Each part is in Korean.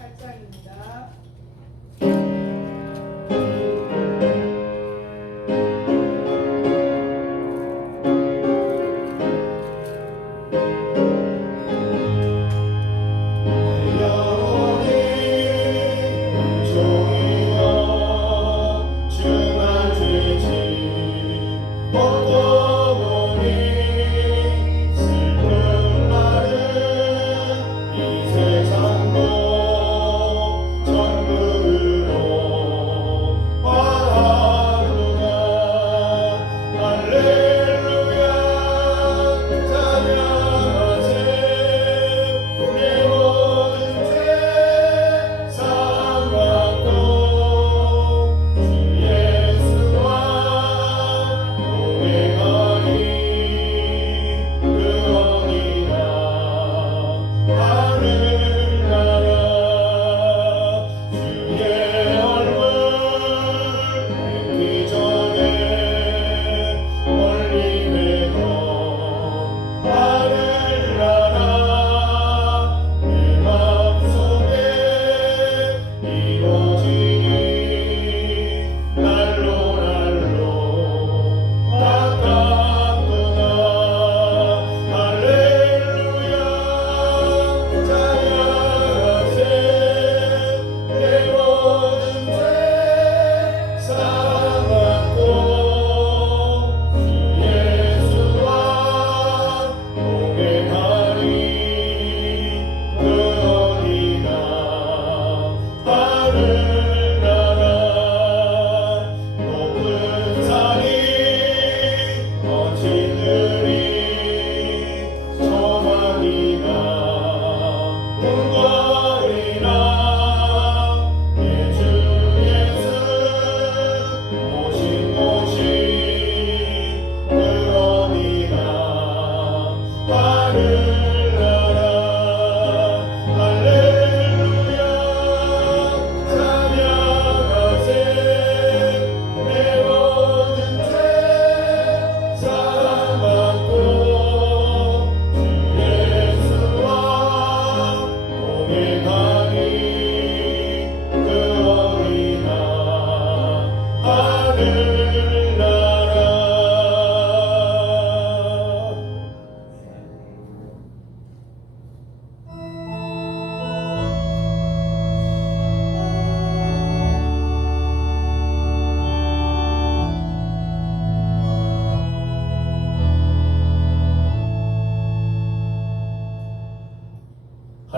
28장입니다.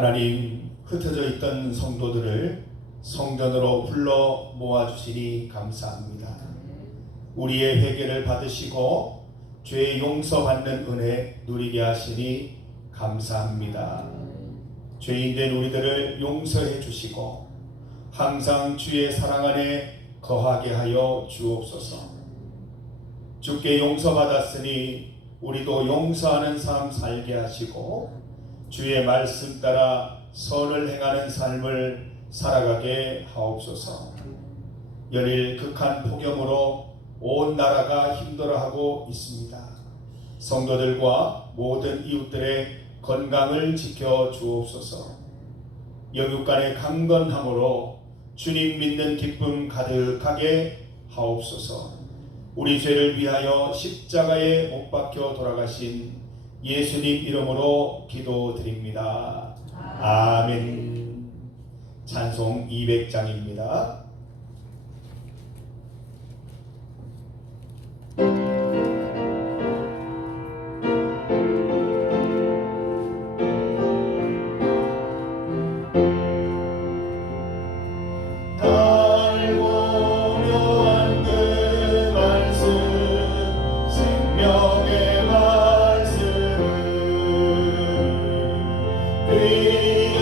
하나님, 흩어져 있던 성도들을 성전으로 불러 모아주시니 감사합니다. 우리의 회개를 받으시고 죄 용서받는 은혜 누리게 하시니 감사합니다. 죄인된 우리들을 용서해 주시고 항상 주의 사랑 안에 거하게 하여 주옵소서. 주께 용서받았으니 우리도 용서하는 삶 살게 하시고 주의 말씀 따라 선을 행하는 삶을 살아가게 하옵소서. 연일 극한 폭염으로 온 나라가 힘들어하고 있습니다. 성도들과 모든 이웃들의 건강을 지켜 주옵소서. 영육 간의 강건함으로 주님 믿는 기쁨 가득하게 하옵소서. 우리 죄를 위하여 십자가에 못 박혀 돌아가신 예수님 이름으로 기도드립니다. 아멘. 찬송 200장입니다.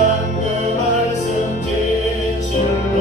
귀한 그 말씀 진실로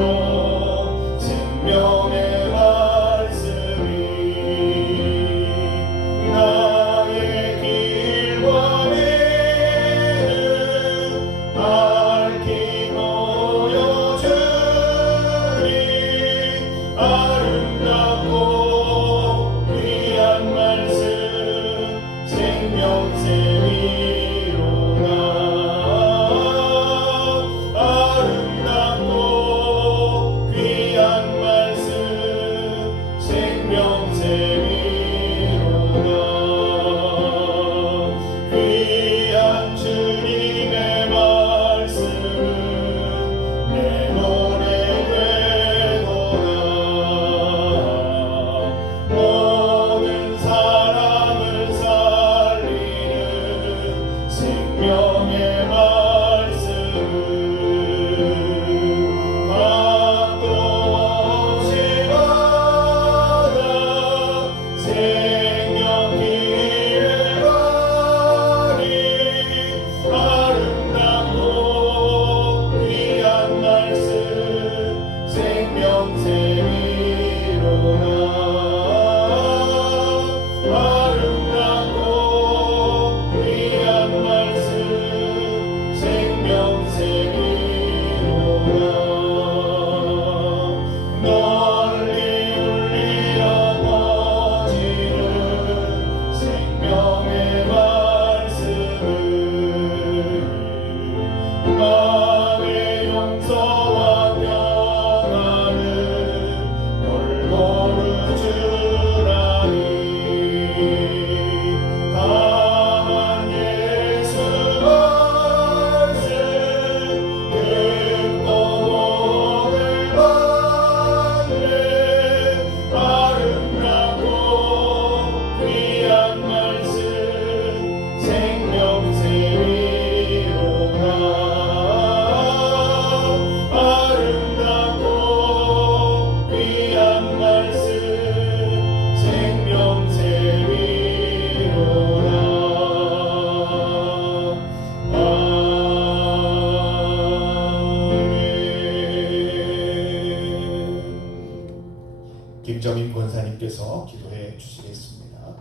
김정인 권사님께서 기도해 주시겠습니다.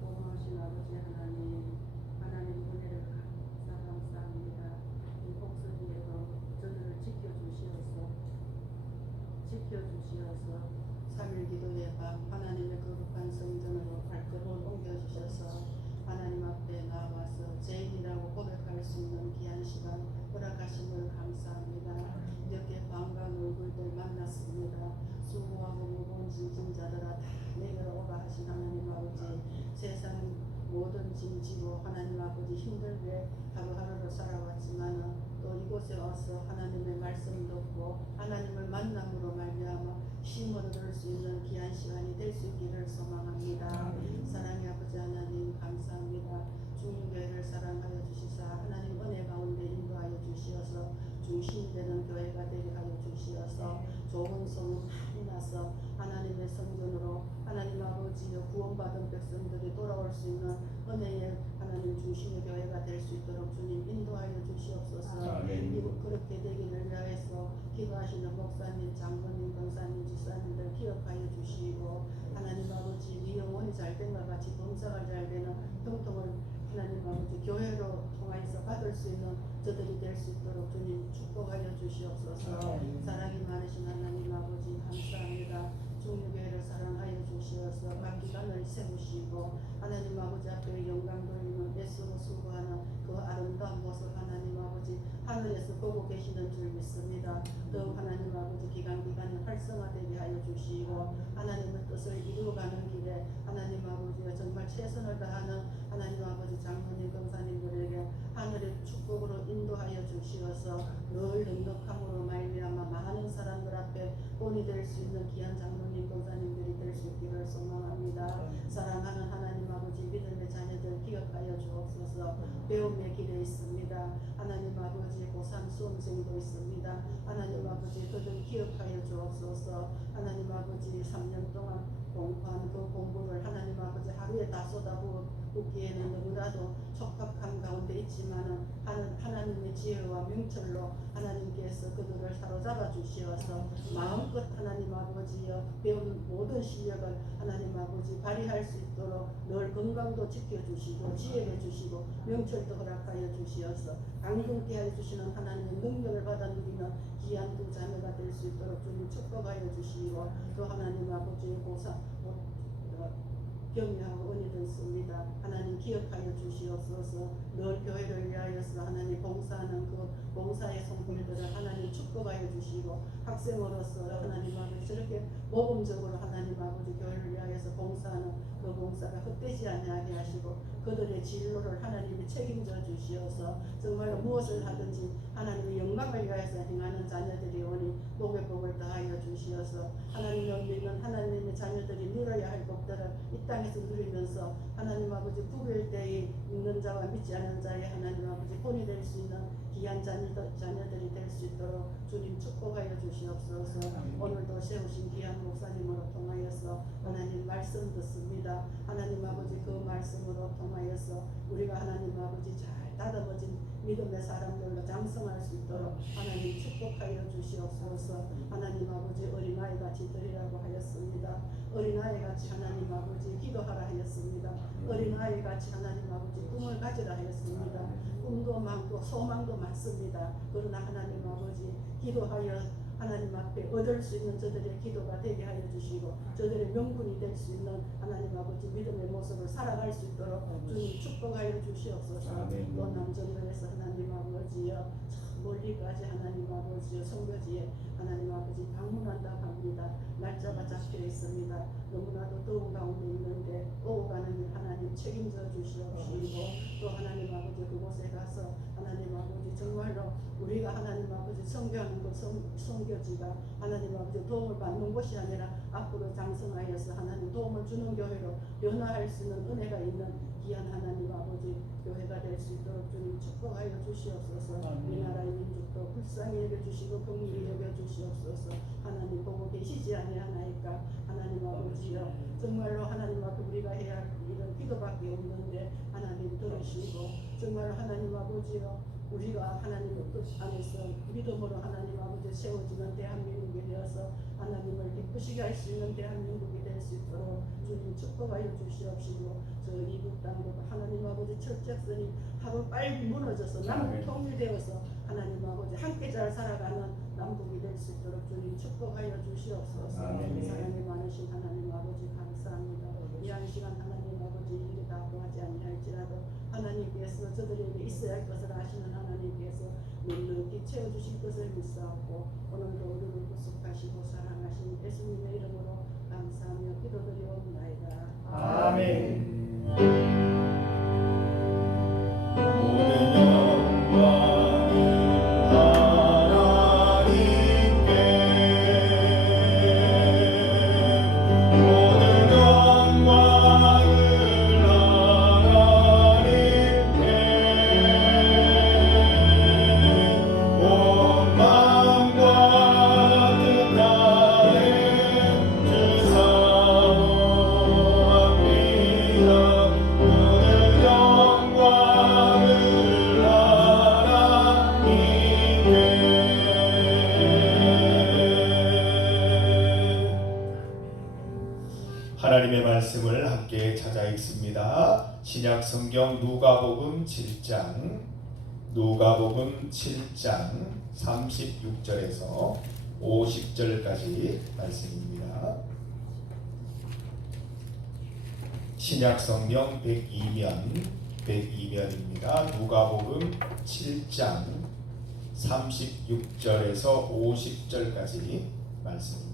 고마우신 아버지 하나님, 하나님 은혜를 감사합니다. 이 복수기에도 저들을 지켜주시어서 3일 기도의 밤 하나님의 거룩한 성전으로 발걸음을 옮겨주셔서 하나님 앞에 나와서 죄인이라고 고백할 수 있는 귀한 시간 허락하심을 감사합니다. 이렇게 반가운 얼굴들 만났습니다. 수고하고 무거운 짐진 자들아 다 내게로 오라 하신 하나님 아버지, 세상 모든 짐 지고 하나님 아버지 힘들게 하루하루를 살아왔지만 또 이곳에 와서 하나님의 말씀 듣고 하나님을 만남으로 말미암아 쉼을 얻을 수 있는 귀한 시간이 될 수 있기를 소망합니다. 사랑의 아버지 하나님 감사합니다. 중교회를 사랑하여 주시사 하나님 은혜 가운데 인도하여 주시어서 중심이 되는 교회가 되게 하여 주시어서 좋은 소문 많이 나서 하나님의 성전으로 하나님 아버지여 구원받은 백성들이 돌아올 수 있는 은혜의 하나님 중심의 교회가 될 수 있도록 주님 인도하여 주시옵소서. 이곳 그렇게 되기를 위하여서 기도하시는 목사님, 장로님, 권사님, 지사님들 기억하여 주시고 하나님 아버지 이 영혼이 잘된 것 같이 봉사가 잘 되는 형통을 하나님 아버지 교회로 통하여서 받을 수 있는 저들이 될 수 있도록 주님 축복하여 주시옵소서. 사랑이 많으신 하나님 아버지 감사합니다. 중교회를 사랑하여 주시어서 각 기관을 세우시고 하나님 아버지 앞에 영광 돌리는 애쓰고 수고하는 그 아름다운 모습 하나님 아버지 하늘에서 보고 계시는 줄 믿습니다. 더욱 하나님 아버지 기관이 활성화되게 하여 주시고 하나님의 뜻을 이루어가는 길에 하나님 아버지가 정말 최선을 다하는 하나님 아버지 장로님 권사님들에게 하늘의 축복으로 인도하여 주시어서 늘 넉넉함으로 말미암아 많은 사람들 앞에 본이 될 수 있는 귀한 장로님 권사님들이 될 수 있기를 소망합니다. 사랑하는 하나님 아버지 믿음의 자녀들 기억하여 주옵소서. 배움의 길에 있습니다. 하나님 아버지 고3 수험생도 있습니다. 하나님 아버지 그들 기억하여 주옵소서. 하나님 아버지 3년 동안 공부한 그 공부를 하나님 아버지 하루에 다 쏟아붓기에는 너무나도 촉박한 가운데 있지만은 하나님의 지혜와 명철로 하나님께서 그들을 사로잡아 주시어서 마음껏 하나님 아버지여 배운 모든 실력을 하나님 아버지 발휘할 수 있도록 늘 건강도 지켜주시고 지혜를 주시고 명철도 허락하여 주시어서 강건케 하여 주시는 하나님의 능력을 받아 누리는 귀한 두 자녀가 될 수 있도록 주님 축복하여 주시고 또 하나님 아버지의 격려하고 은혜 듣습니다. 하나님 기억하여 주시옵소서. 늘 교회를 위하여서 하나님 봉사하는 그 봉사의 성도들을 하나님 축복하여 주시고 학생으로서 하나님 아버지 저렇게 모범적으로 하나님 아버지 교회를 위하여서 봉사하는 그 봉사가 헛되지 않게 하시고 그들의 진로를 하나님이 책임져 주시어서 정말 무엇을 하든지 하나님의 영광을 위하여서 행하는 자녀들이 오니 복의 복을 다하여 주시어서 하나님을 믿는 하나님의 자녀들이 누려야 할 복들을 이 땅에서 누리면서 하나님 아버지 부를 때에 믿는 자와 믿지 않는 자의 하나님 아버지 본이 될 수 있는 귀한 자녀들이 될 수 있도록 주님 축복하여 주시옵소서. 오늘도 세우신 귀한 목사님으로 통하여서 하나님 말씀 듣습니다. 하나님 아버지 그 말씀으로 통하여서 우리가 하나님 아버지 잘 다듬어진 믿음의 사람들로 장성할 수 있도록 하나님 축복하여 주시옵소서. 하나님 아버지 어린아이같이 드리라고 하였습니다. 어린아이같이 하나님 아버지 기도하라 하였습니다. 어린아이같이 하나님 아버지 꿈을 가지라 하였습니다. 꿈도 많고 소망도 많습니다. 그러나 하나님 아버지 기도하여 하나님 앞에 얻을 수 있는 저들의 기도가 되게 하여 주시고 저들의 명분이 될 수 있는 하나님 아버지 믿음의 모습을 살아갈 수 있도록 주님 축복하여 주시옵소서. 또 남전도에서 하나님 아버지여 멀리까지 하나님 아버지여 선교지에 하나님 아버지 방문한다 합니다. 날짜가 잡혀 있습니다. 너무나도 더운 가운데 있는데 오고 가는 일 하나님 책임져 주시옵시고 또 하나님 아버지 그곳에 가서 하나님 아버지 정말로 우리가 하나님 아버지 선교하는 그 선교지가 하나님 아버지 도움을 받는 곳이 아니라 앞으로 장성하여서 하나님 도움을 주는 교회로 변화할 수 있는 은혜가 있는 귀한 하나님 아버지 교회가 될 수 있도록 주님 축복하여 주시옵소서. 우리나라의 민족도 불쌍히 여겨주시고 긍휼히 여겨주시옵소서. 하나님 보고 계시지 아니하나이까 하나님 아버지여 정말로 하나님 앞에 우리가 해야 할 일은 기도밖에 없는데 하나님 들으시고 정말로 하나님 아버지여 우리가 하나님의 뜻 안에서 믿음으로 하나님 아버지 세워지는 대한민국이 되어서 하나님을 기쁘시게 할 수 있는 대한민국이 될 수 있도록 주님 축복하여 주시옵시고 저 이국 땅도 하나님 아버지 철책선이 하루 빨리 무너져서 남북 통일되어서 하나님 아버지 함께 잘 살아가는 남북이 될 수 있도록 주님 축복하여 주시옵소서. 사랑이 많으신 하나님 아버지 감사합니다. 이한 시간 하나님 아버지 일이 다 구하지 아니할지라도 하나님께서 저들에게 있어야 할 것을 아시는 하나님께서 넉넉히 채워주실 것을 믿사옵고 오늘도 우리를 구속하시고 사랑하신 예수님의 이름으로 감사하며 기도드리옵나이다. 아멘. 모든 영광을 하나님께 모든 영광을 하나님께 온 마음과 뜻 다해 주사 하나님의 말씀을 함께 찾아 읽습니다. 신약 성경 누가복음 7장 36절에서 50절까지 말씀입니다. 신약 성경 102면입니다. 누가복음 7장 36절에서 50절까지 말씀입니다.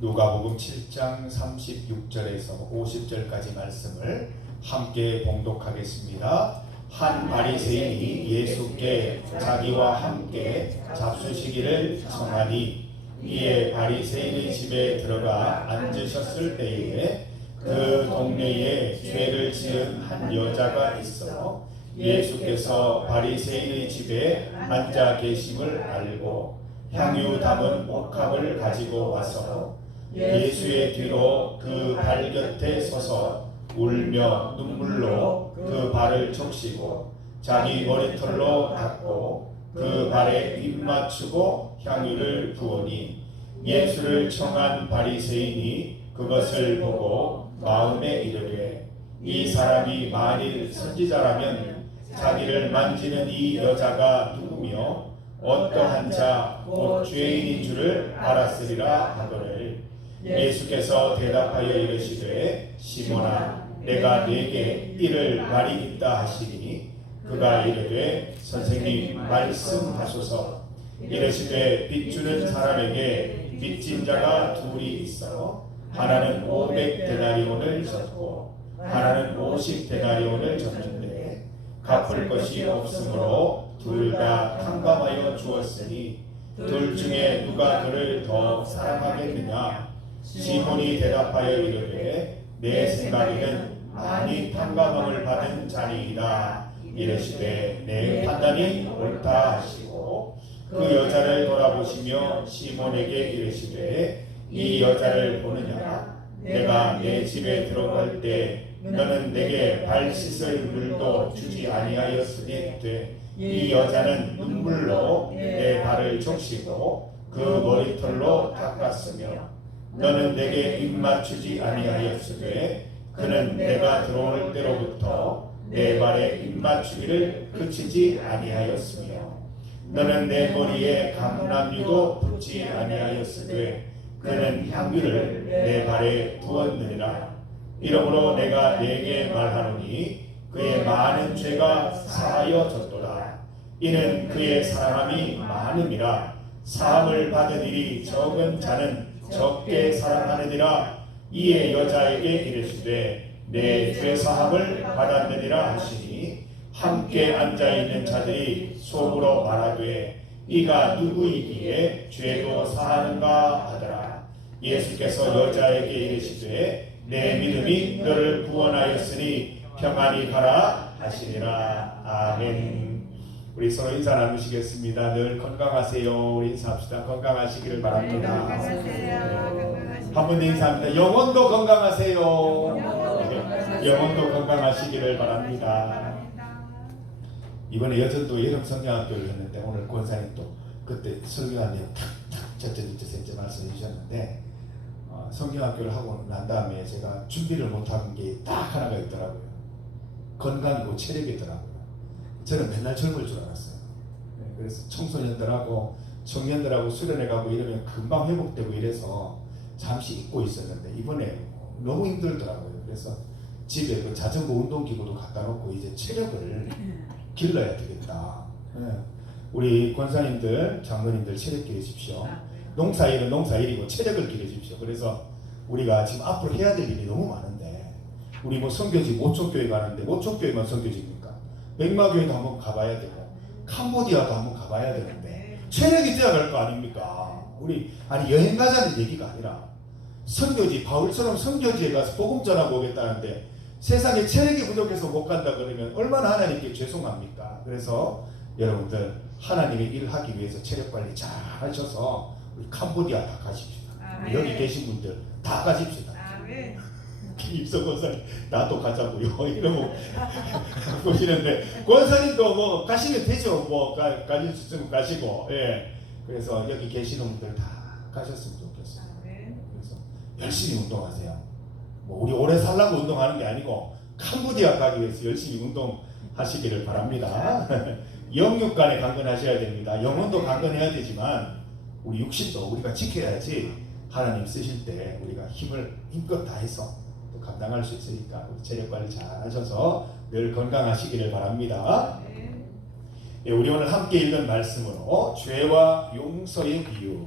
누가복음 7장 36절에서 50절까지 말씀을 함께 봉독하겠습니다. 한 바리새인이 예수께 자기와 함께 잡수시기를 청하니 이에 바리새인의 집에 들어가 앉으셨을 때에 그 동네에 죄를 지은 한 여자가 있어 예수께서 바리새인의 집에 앉아 계심을 알고 향유 담은 옥합을 가지고 와서 예수의 뒤로 그 발 곁에 서서 울며 눈물로 그 발을 적시고 자기 머리털로 닦고 그 발에 입 맞추고 향유를 부으니 예수를 청한 바리새인이 그것을 보고 마음에 이르되 이 사람이 만일 선지자라면 자기를 만지는 이 여자가 누구며 어떠한 자 곧 죄인인 줄을 알았으리라 하거늘 예수께서 대답하여 이르시되 시몬아 내가 네게 이를 말이 있다 하시니 그가 이르되 선생님 말씀하소서. 이르시되 빚주는 사람에게 빚진 자가 둘이 있어 하나는 500데나리온을 졌고 하나는 50데나리온을 졌는데 갚을 것이 없으므로 둘 다 탕감하여 주었으니 둘 중에 누가 그를 더 사랑하겠느냐. 시몬이 대답하여 이르되 내 생각에는 많이 탕감함을 받은 자니이다. 이르시되 내 판단이 옳다 하시고 그 여자를 돌아보시며 시몬에게 이르시되 이 여자를 보느냐. 내가 내 집에 들어갈 때 너는 내게 발 씻을 물도 주지 아니하였으니 이 여자는 눈물로 내 발을 적시고 그 머리털로 닦았으며 너는 내게 입맞추지 아니하였으되 그는 내가 들어올 때로부터 내 발에 입맞추기를 그치지 아니하였으며 너는 내 머리에 감람유도 붓지 아니하였으되 그는 향유를 내 발에 부었느니라. 이러므로 내가 네게 말하노니 그의 많은 죄가 사하여졌도다. 이는 그의 사랑함이 많음이라. 사함을 받은 일이 적은 자는 적게 사랑하느니라. 이에 여자에게 이르시되 내 죄사함을 받았느니라 하시니 함께 앉아있는 자들이 속으로 말하되 이가 누구이기에 죄도 사하는가 하더라. 예수께서 여자에게 이르시되 내 믿음이 너를 구원하였으니 평안히 가라 하시니라. 아멘. 우리 서로 인사 나누시겠습니다. 늘 건강하세요. 우리 인사합시다. 건강하시기를 바랍니다. 한 번 더 인사합니다. 영혼도 건강하세요. 영혼도 건강하시기를 바랍니다. 이번에 여전도 여름 성경학교를 했는데 오늘 권사님 또 그때 설교하는 탁탁 저쩌저쩌 말씀해 주셨는데 성경학교를 하고 난 다음에 제가 준비를 못한 게 딱 하나가 있더라고요. 건강이고 체력이더라고요. 저는 맨날 젊을 줄 알았어요. 그래서 청소년들하고 청년들하고 수련회 가고 이러면 금방 회복되고 이래서 잠시 잊고 있었는데 이번에 너무 힘들더라고요. 그래서 집에 그 자전거 운동기구도 갖다 놓고 이제 체력을 길러야 되겠다. 우리 권사님들, 장로님들 체력 기르십시오. 농사일은 농사일이고 체력을 기르십시오. 그래서 우리가 지금 앞으로 해야 될 일이 너무 많은데 우리 뭐 선교지 모촉교회 가는데 모촉교회만 선교지입니까? 백마교회도 한번 가봐야 되고 캄보디아도 한번 가봐야 되는데 체력이 돼야 갈 거 아닙니까? 우리 아니 여행 가자는 얘기가 아니라 선교지 바울처럼 선교지에 가서 복음 전하고 오겠다는데 세상에 체력이 부족해서 못 간다 그러면 얼마나 하나님께 죄송합니까? 그래서 여러분들 하나님의 일을 하기 위해서 체력 관리 잘 하셔서 우리 캄보디아 다 가십시다. 여기 계신 분들 다 가십시다. 입성 권사님 나도 가자고요. 이러고 보시는데 권사님도 뭐 가시면 되죠. 뭐 가실 수 있으면 가시고 예. 그래서 여기 계시는 분들 다 가셨으면 좋겠어요. 그래서 열심히 운동하세요. 뭐 우리 오래 살라고 운동하는 게 아니고 캄보디아 가기 위해서 열심히 운동하시기를 바랍니다. 영육간에 강건하셔야 됩니다. 영혼도 강건해야 되지만 우리 육신도 우리가 지켜야지 하나님 쓰실 때 우리가 힘껏 다해서 또 감당할 수 있으니까 우리 체력 관리 잘 하셔서 늘 건강하시기를 바랍니다. 예, 우리 오늘 함께 읽은 말씀으로 죄와 용서의 비유,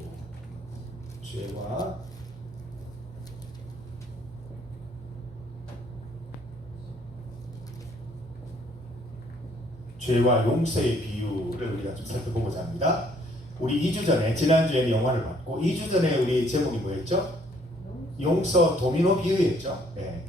죄와 용서의 비유를 우리가 좀 살펴보고자 합니다. 우리 2주 전에 지난주에는 영화를 봤고 2주 전에 우리 제목이 뭐였죠? 용서 도미노 비유였죠. 네.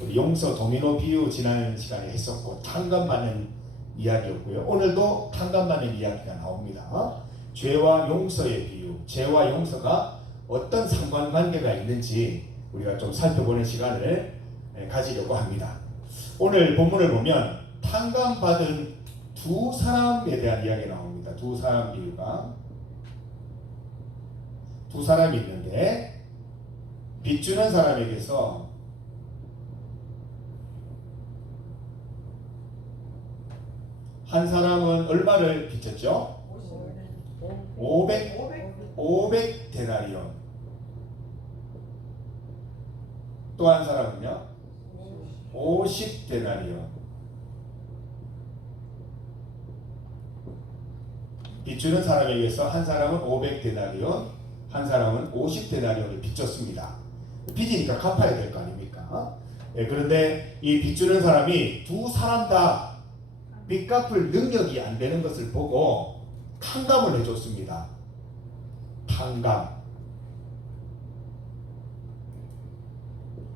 우리 용서 도미노 비유 지난 시간에 했었고 탕감받는 이야기였고요. 오늘도 탕감받는 이야기가 나옵니다. 죄와 용서의 비유, 죄와 용서가 어떤 상관관계가 있는지 우리가 좀 살펴보는 시간을 가지려고 합니다. 오늘 본문을 보면 탕감받은 두 사람에 대한 이야기 나옵니다. 두 사람 비유가 두 사람이 있는데 빚주는 사람에게서 한 사람은 얼마를 빚졌죠? 500 데나리온. 또 한 사람은요? 50 데나리온. 빚주는 사람에게서 한 사람은 500 데나리온, 한 사람은 50 데나리온을 빚졌습니다. 빚이니까 갚아야 될 거 아닙니까? 예, 그런데 이 빚주는 사람이 두 사람 다 빚 갚을 능력이 안 되는 것을 보고 탕감을 해줬습니다. 탕감.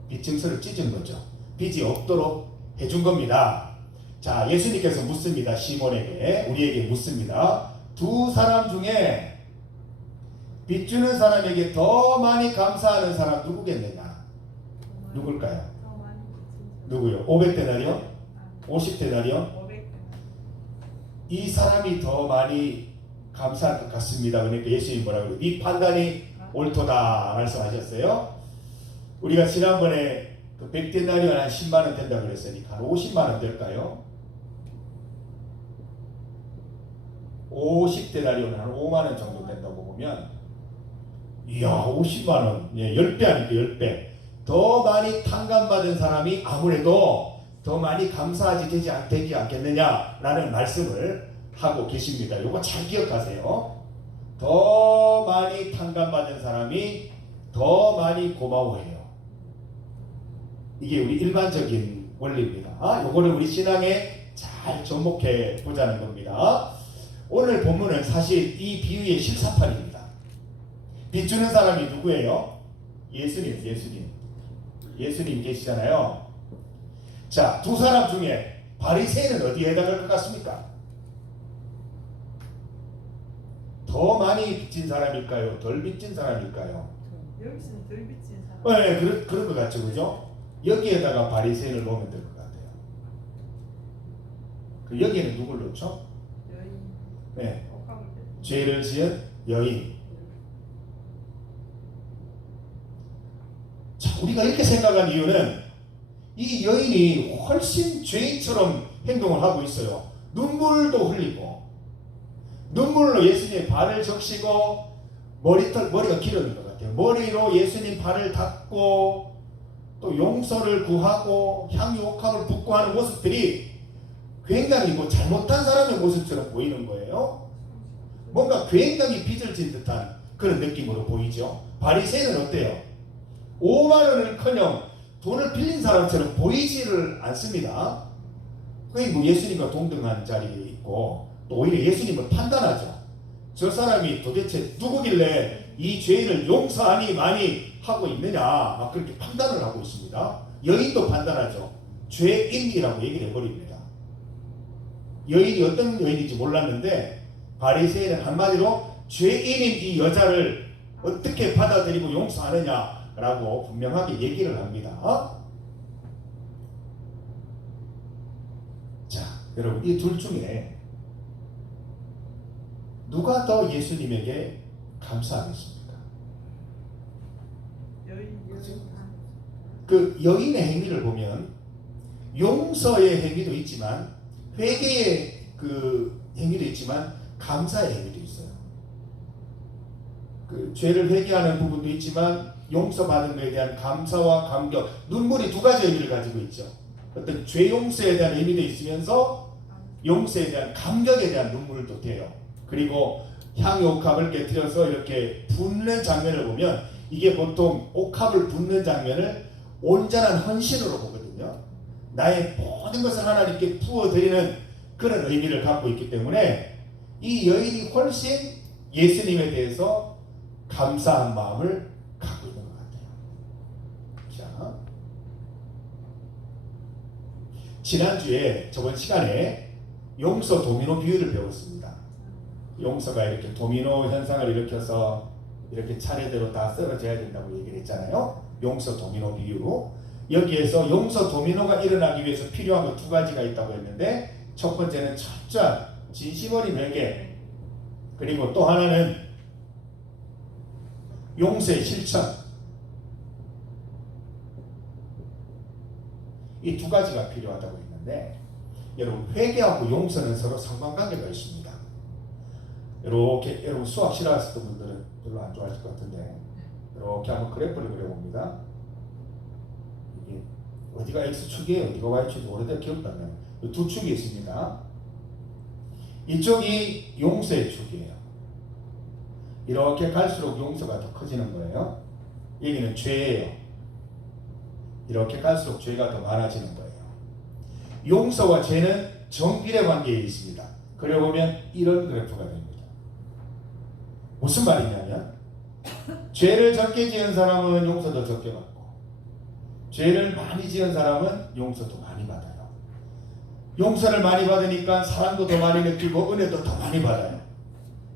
빚 증서를 찢은 거죠. 빚이 없도록 해준 겁니다. 자, 예수님께서 묻습니다. 시몬에게, 우리에게 묻습니다. 두 사람 중에 빚주는 사람에게 더 많이 감사하는 사람 누구겠느냐? 누굴까요? 더 많이 빚진 누구요? 500데나리요? 사람. 50데나리요? 500. 이 사람이 더 많이 감사할 것 같습니다. 그러니까 예수님이 뭐라고 그래요? 이 판단이 옳도다 말씀하셨어요. 우리가 지난번에 그 100데나리온 한 10만 원 된다고 그랬으니까 한 50만 원 될까요? 50데나리온 한 5만 원 정도 된다고 보면, 이야 50만 원, 예, 10배 아닙니까? 10배 더 많이 탕감받은 사람이 아무래도 더 많이 감사하지 되지 않겠느냐라는 말씀을 하고 계십니다. 이거 잘 기억하세요. 더 많이 탕감받은 사람이 더 많이 고마워해요. 이게 우리 일반적인 원리입니다. 요거를 우리 신앙에 잘 접목해 보자는 겁니다. 오늘 본문은 사실 이 비유의 실사판입니다. 빚주는 사람이 누구예요? 예수님 계시잖아요. 자, 두 사람 중에 바리새인은 어디에 해당할 것 같습니까? 더 많이 빚진 사람일까요? 덜 빚진 사람일까요? 여기서는 덜 빚진 사람. 네, 그런 것 같죠, 그죠? 여기에다가 바리새인을 놓으면 될 것 같아요. 그 여기에는 누굴 놓죠? 여인. 네, 옥합을 때. 죄를 지은 여인. 자, 우리가 이렇게 생각한 이유는 이 여인이 훨씬 죄인처럼 행동을 하고 있어요. 눈물도 흘리고, 눈물로 예수님의 발을 적시고, 머리가 길었는 것 같아요. 머리로 예수님 발을 닦고, 또 용서를 구하고, 향유 옥합을 붓고 하는 모습들이 굉장히 잘못한 사람의 모습처럼 보이는 거예요. 뭔가 굉장히 빚을 진 듯한 그런 느낌으로 보이죠. 바리새인은 어때요? 5만 원을커녕 돈을 빌린 사람처럼 보이지를 않습니다. 거의 예수님과 동등한 자리에 있고, 또 오히려 예수님을 판단하죠. 저 사람이 도대체 누구길래 이 죄인을 용서하니 많이 하고 있느냐, 막 그렇게 판단을 하고 있습니다. 여인도 판단하죠. 죄인이라고 얘기를 해버립니다. 여인이 어떤 여인인지 몰랐는데 바리새인은 한마디로 죄인인 이 여자를 어떻게 받아들이고 용서하느냐라고 분명하게 얘기를 합니다. 자, 여러분, 이 둘 중에 누가 더 예수님에게 감사하겠습니까? 여인. 그 여인의 행위를 보면 용서의 행위도 있지만, 회개의 그 행위도 있지만, 감사의 행위도 있어요. 그 죄를 회개하는 부분도 있지만, 용서받은 것에 대한 감사와 감격, 눈물이 두 가지 의미를 가지고 있죠. 어떤 죄 용서에 대한 의미도 있으면서 용서에 대한 감격에 대한 눈물도 돼요. 그리고 향유 옥합을 깨뜨려서 이렇게 붓는 장면을 보면, 이게 보통 옥합을 붓는 장면을 온전한 헌신으로 보거든요. 나의 모든 것을 하나님께 부어드리는 그런 의미를 갖고 있기 때문에 이 여인이 훨씬 예수님에 대해서 감사한 마음을 갖고 있는 것 같아요. 자, 지난주에 저번 시간에 용서 도미노 비유를 배웠습니다. 용서가 이렇게 도미노 현상을 일으켜서 이렇게 차례대로 다 쓰러져야 된다고 얘기를 했잖아요. 용서 도미노 비유. 여기에서 용서 도미노가 일어나기 위해서 필요한 거 두 가지가 있다고 했는데, 첫 번째는 철저한 진심 어린 회개, 그리고 또 하나는 용서의 실천. 이 두 가지가 필요하다고 했는데, 여러분, 회개하고 용서는 서로 상관관계가 있습니다. 이렇게, 여러분 수학 싫어하시던 분들은 별로 안 좋아하실 것 같은데, 이렇게 한번 그래프를 그려봅니다. 이게 어디가 X축이에요, 어디가 Y축이 오래되게 기억나면 두 축이 있습니다. 이쪽이 용서의 축이에요. 이렇게 갈수록 용서가 더 커지는 거예요. 여기는 죄예요. 이렇게 갈수록 죄가 더 많아지는 거예요. 용서와 죄는 정비례 관계에 있습니다. 그려보면 이런 그래프가 됩니다. 무슨 말이냐면, 죄를 적게 지은 사람은 용서도 적게 받고, 죄를 많이 지은 사람은 용서도 많이 받아요. 용서를 많이 받으니까 사랑도 더 많이 느끼고 은혜도 더 많이 받아요.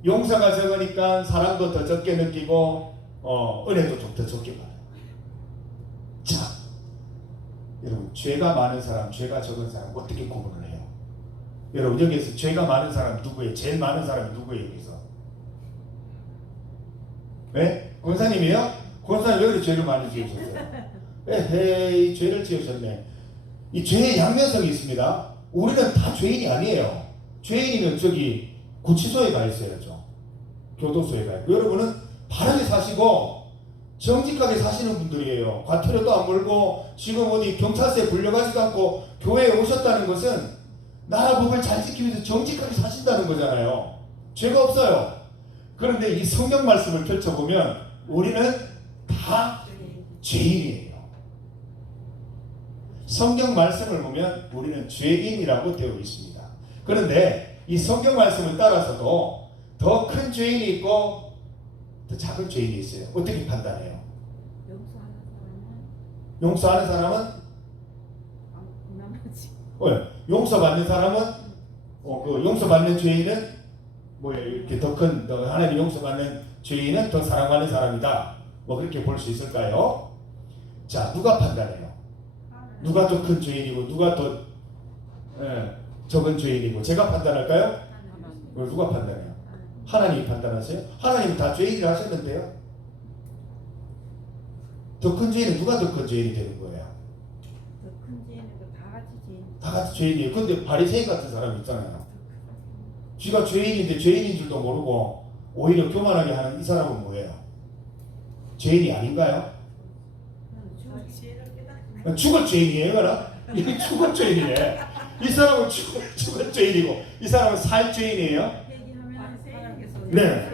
용서가 적으니까 사랑도 더 적게 느끼고 은혜도 좀 더 적게 받아요. 자, 여러분 죄가 많은 사람, 죄가 적은 사람 어떻게 구분을 해요? 여러분 여기에서 죄가 많은 사람 누구예요? 제일 많은 사람이 누구예요? 여기서? 네? 권사님이요? 권사님 왜 그렇게 죄를 많이 지으셨어요? 에헤이 죄를 지으셨네. 이 죄의 양면성이 있습니다. 우리는 다 죄인이 아니에요. 죄인이면 저기 구치소에 가 있어야죠. 교도소에 가 있고. 여러분은 바르게 사시고 정직하게 사시는 분들이에요. 과태료도 안 물고 지금 어디 경찰서에 불려가지도 않고 교회에 오셨다는 것은 나라 법을 잘 지키기 위해서 정직하게 사신다는 거잖아요. 죄가 없어요. 그런데 이 성경 말씀을 펼쳐보면 우리는 다 죄인이에요. 성경 말씀을 보면 우리는 죄인이라고 되어 있습니다. 그런데 이 성경 말씀을 따라서도 더 큰 죄인이 있고 더 작은 죄인이 있어요. 어떻게 판단해요? 용서하는 사람은 용서받는 사람은 그 용서받는 죄인은 뭐예요? 이렇게 더 큰 하나님 용서받는 죄인은 더 사랑받는 사람이다. 뭐 그렇게 볼 수 있을까요? 자, 누가 판단해요? 누가 더 큰 죄인이고 누가 더 적은 죄인이고 제가 판단할까요? 누가 판단해요? 하나님이 판단하세요? 하나님은 다 죄인이라 하셨는데요. 더 큰 죄인은 누가 더 큰 죄인이 되는 거예요? 더 큰 죄인이고 다 같이 죄인. 다 같이 죄인이에요. 근데 바리새인 같은 사람이 있잖아요. 쥐가 죄인인데 죄인인 줄도 모르고 오히려 교만하게 하는 이 사람은 뭐예요? 죄인이 아닌가요? 죽을 죄인이에요, 그럼? 이 죽을 죄인이네. 이 사람은 죽을 죄인이고 이 사람은 살 죄인이에요. 네.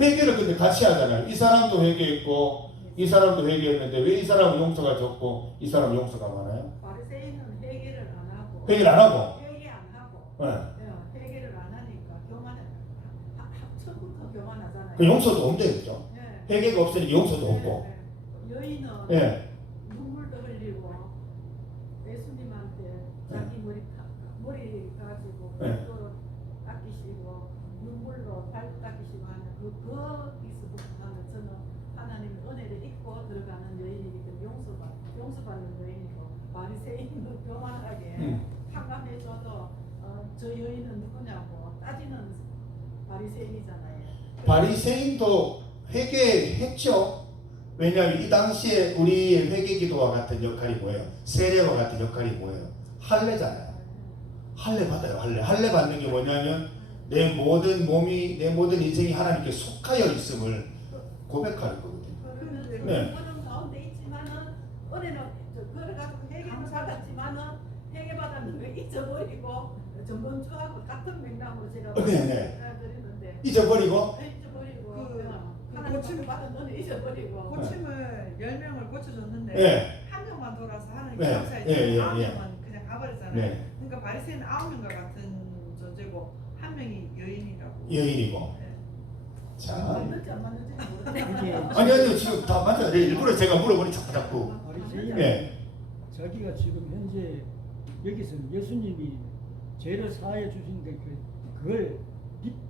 회개를 근데 같이 하잖아요. 이 사람도 회개했고 이 사람도 회개했는데 왜 이 사람은 용서가 적고 이 사람은 용서가 많아요? 바리새인은 회개를 안 하고 회개를 안 하고. 회개 안 하고 네. 회개를 안 하니까 교만해. 처음부터 교만하잖아요. 그 용서도 없대, 그죠? 네. 회개가 없으니 용서도 없고. 여인은 예. 눈물도 흘리고 예수님한테 자기 머리 가지고 네. 또 닦이시고 눈물로 발 닦이시고 하는 거기서부터 나는 저는 하나님의 은혜를 입고 들어가는 여인이기 때문에 용서받는 여인이고 바리새인도 교만하게 탕감해줘도 저 여인은 누구냐고 따지는 바리새인이잖아요. 바리새인도 회개했죠. 왜냐하면 이 당시에 우리의 회개기도와 같은 역할이 뭐예요? 세례와 같은 역할이 뭐예요? 할례잖아요. 할례 받아요. 할례 받는 게 뭐냐면 내 모든 몸이 내 모든 인생이 하나님께 속하여 있음을 고백하는 거거든요. 네. 그런 가운데 있지만은 은혜는 그래가지고 회개는 받았지만은 회개 받았는 거 잊어버리고 전번주하고 같은 맥락으로 제가 드리는데 잊어버리고 하나님 받은 은혜 잊어버리고 고침을 10명을 고쳐줬는데 네. 한 명만 돌아서 하나님 네. 감사해서 예. 9명만 그냥 가버리잖아요. 네. 그러니까 바리새인은 9명과 같은 존재고 한 명이 여인이라고. 여인이고. 네. 자. 맞는지 안 맞는지 모르겠는데 아니요 지금 다 맞아요. 일부러 제가 물어보니 자꾸. 바리새인은 예. 자기가 지금 현재 여기서 예수님이 죄를 사해 주신데 그걸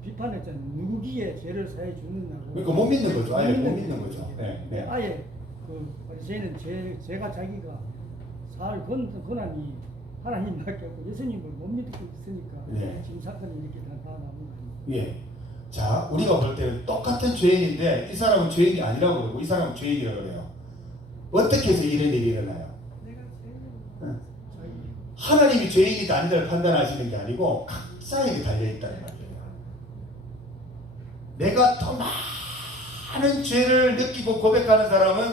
비판했잖아요. 누구기에 죄를 사해 주는다고. 그러니까 못 믿는 거죠. 아예 못 믿는 거죠. 네. 네. 아예 그 바리새인은 죄가 자기가 살 권한이 하나님밖에 없고 예수님을 못 믿고 있으니까 네. 지금 사건이 이렇게 다 나온 거예요. 예. 자, 우리가 볼 때는 똑같은 죄인인데 이 사람은 죄인이 아니라고 그러고 이 사람은 죄인이라고 그래요. 어떻게 해서 이런 일이 일어나요? 내가 응. 하나님이 죄인이다 아니다를 판단하시는 게 아니고 각자에게 달려있다는 말이에요. 내가 더 많은 죄를 느끼고 고백하는 사람은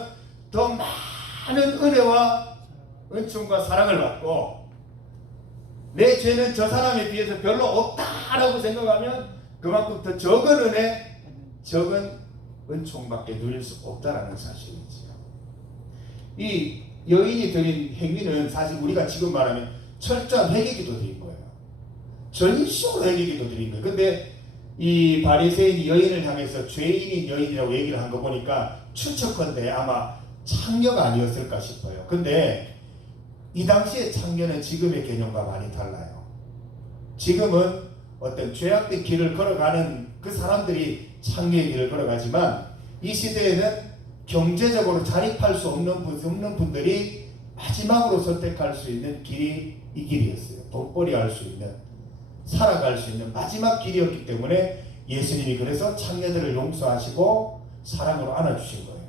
더 많은 은혜와 은총과 사랑을 받고 내 죄는 저 사람에 비해서 별로 없다라고 생각하면 그만큼 더 적은 은혜, 적은 은총밖에 누릴 수 없다라는 사실이지요. 이 여인이 드린 행위는 사실 우리가 지금 말하면 철저한 회개기도 드린 거예요. 전심으로 회개기도 드린 거예요. 근데 이 바리새인이 여인을 향해서 죄인인 여인이라고 얘기를 한 거 보니까 추측컨대 아마 창녀가 아니었을까 싶어요. 근데 이 당시의 창녀는 지금의 개념과 많이 달라요. 지금은 어떤 죄악된 길을 걸어가는 그 사람들이 창녀의 길을 걸어가지만 이 시대에는 경제적으로 자립할 수 없는 분들이 마지막으로 선택할 수 있는 길이 이 길이었어요. 돈벌이 할 수 있는, 살아갈 수 있는 마지막 길이었기 때문에 예수님이 그래서 창녀들을 용서하시고 사랑으로 안아주신 거예요.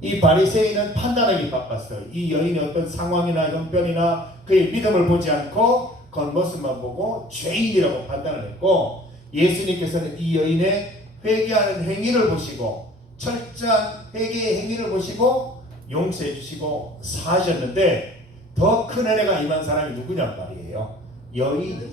이 바리새인은 판단하기 바빴어요. 이 여인의 어떤 상황이나 형편이나 그의 믿음을 보지 않고 겉모습만 보고 죄인이라고 판단을 했고, 예수님께서는 이 여인의 회개하는 행위를 보시고 철저한 회개의 행위를 보시고 용서해 주시고 사하셨는데, 더 큰 은혜가 임한 사람이 누구냔 말이에요. 여인이죠.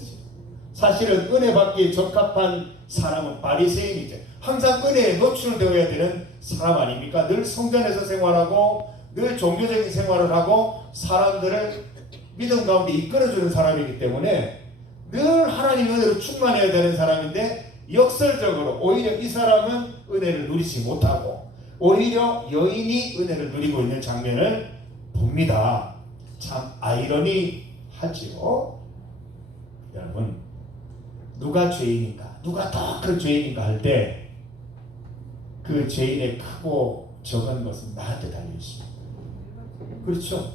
사실은 은혜 받기에 적합한 사람은 바리새인이죠. 항상 은혜에 노출되어야 되는 사람 아닙니까? 늘 성전에서 생활하고 늘 종교적인 생활을 하고 사람들을 믿음 가운데 이끌어주는 사람이기 때문에 늘 하나님의 은혜로 충만해야 되는 사람인데, 역설적으로 오히려 이 사람은 은혜를 누리지 못하고 오히려 여인이 은혜를 누리고 있는 장면을 봅니다. 참 아이러니하죠. 여러분, 누가 죄인인가, 누가 더 큰 죄인인가 할 때 그 죄인의 크고 적은 것은 나한테 달려있습니다. 그렇죠?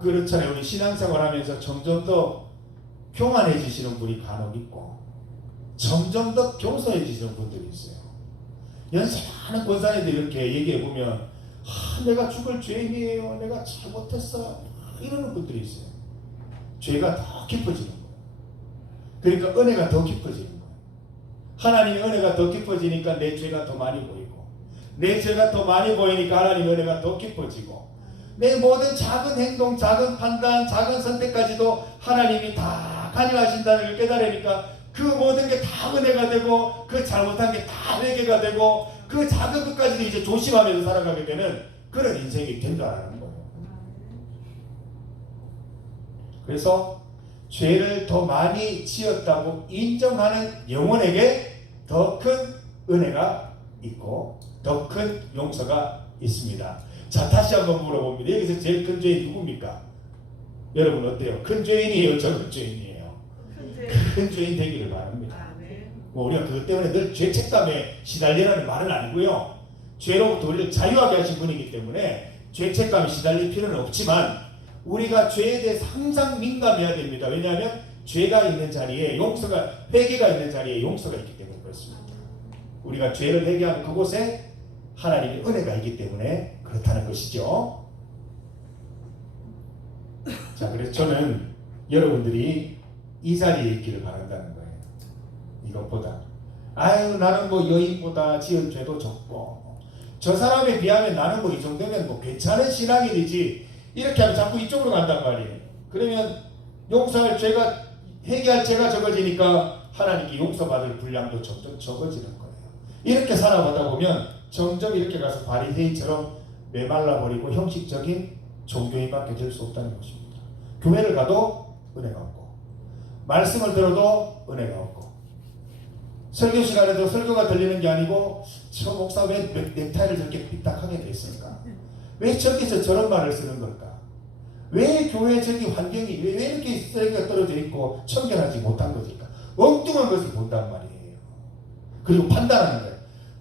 그렇잖아요. 우리 신앙생활 하면서 점점 더 교만해지시는 분이 간혹 있고 점점 더 교서해지시는 분들이 있어요. 연세하는 권사님들이 이렇게 얘기해보면 내가 죽을 죄인이에요, 내가 잘못했어, 이러는 분들이 있어요. 죄가 더 깊어지는 거예요. 그러니까 은혜가 더 깊어지는 거예요. 하나님의 은혜가 더 깊어지니까 내 죄가 더 많이 보이고, 내 죄가 더 많이 보이니까 하나님의 은혜가 더 깊어지고, 내 모든 작은 행동, 작은 판단, 작은 선택까지도 하나님이 다 관여하신다는 걸 깨달으니까 그 모든 게 다 은혜가 되고, 그 잘못한 게 다 회개가 되고, 그 작은 것까지도 이제 조심하면서 살아가게 되는 그런 인생이 된다는 거예요. 그래서 죄를 더 많이 지었다고 인정하는 영혼에게 더 큰 은혜가 있고 더 큰 용서가 있습니다. 자, 다시 한번 물어봅니다. 여기서 제일 큰 죄인 누굽니까? 여러분 어때요? 큰 죄인이에요? 적은 죄인이에요? 큰 죄인 되기를 바랍니다. 뭐 우리가 그것 때문에 늘 죄책감에 시달리라는 말은 아니고요. 죄로부터 우리를 자유하게 하신 분이기 때문에 죄책감에 시달릴 필요는 없지만, 우리가 죄에 대해서 항상 민감해야 됩니다. 왜냐하면 죄가 있는 자리에 용서가, 회개가 있는 자리에 용서가 있기 때문에 그렇습니다. 우리가 죄를 회개하는 그곳에 하나님의 은혜가 있기 때문에 그렇다는 것이죠. 자, 그래서 저는 여러분들이 이 자리에 있기를 바란다는 거예요. 이것보다 나는 뭐 여인보다 지은 죄도 적고 저 사람에 비하면 나는 뭐 이 정도면 뭐 괜찮은 신앙이 되지, 이렇게 하면 자꾸 이쪽으로 간단 말이에요. 그러면 용서할 죄가, 회개할 죄가 적어지니까 하나님께 용서받을 분량도 점점 적어지는 거예요. 이렇게 살아가다 보면 점점 이렇게 가서 바리새인처럼 메말라버리고 형식적인 종교인밖에 될 수 없다는 것입니다. 교회를 가도 은혜가 없고, 말씀을 들어도 은혜가 없고, 설교 시간에도 설교가 들리는 게 아니고 저 목사 왜 넥타이를 저렇게 삐딱하게 돼 있을까? 왜 저기서 저런 말을 쓰는 걸까? 왜 교회 저기 환경이 왜 이렇게 쓰레기가 떨어져 있고 청결하지 못한 것일까? 엉뚱한 것을 본단 말이에요. 그리고 판단하는 거예요.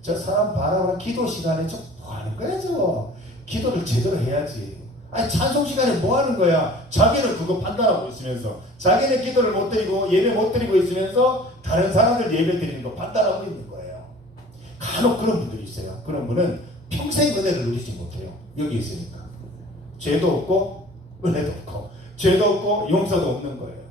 저 사람 봐라, 기도 시간에 저 뭐 하는 거야 저거? 기도를 제대로 해야지. 아니 찬송 시간에 뭐 하는 거야? 자기는 그거 판단하고 있으면서, 자기는 기도를 못 드리고 예배 못 드리고 있으면서 다른 사람들 예배 드리는 거 판단하고 있는 거예요. 간혹 그런 분들이 있어요. 그런 분은 평생 은혜를 누리지 못해요. 여기 있으니까 죄도 없고 은혜도 없고, 죄도 없고 용서도 없는 거예요.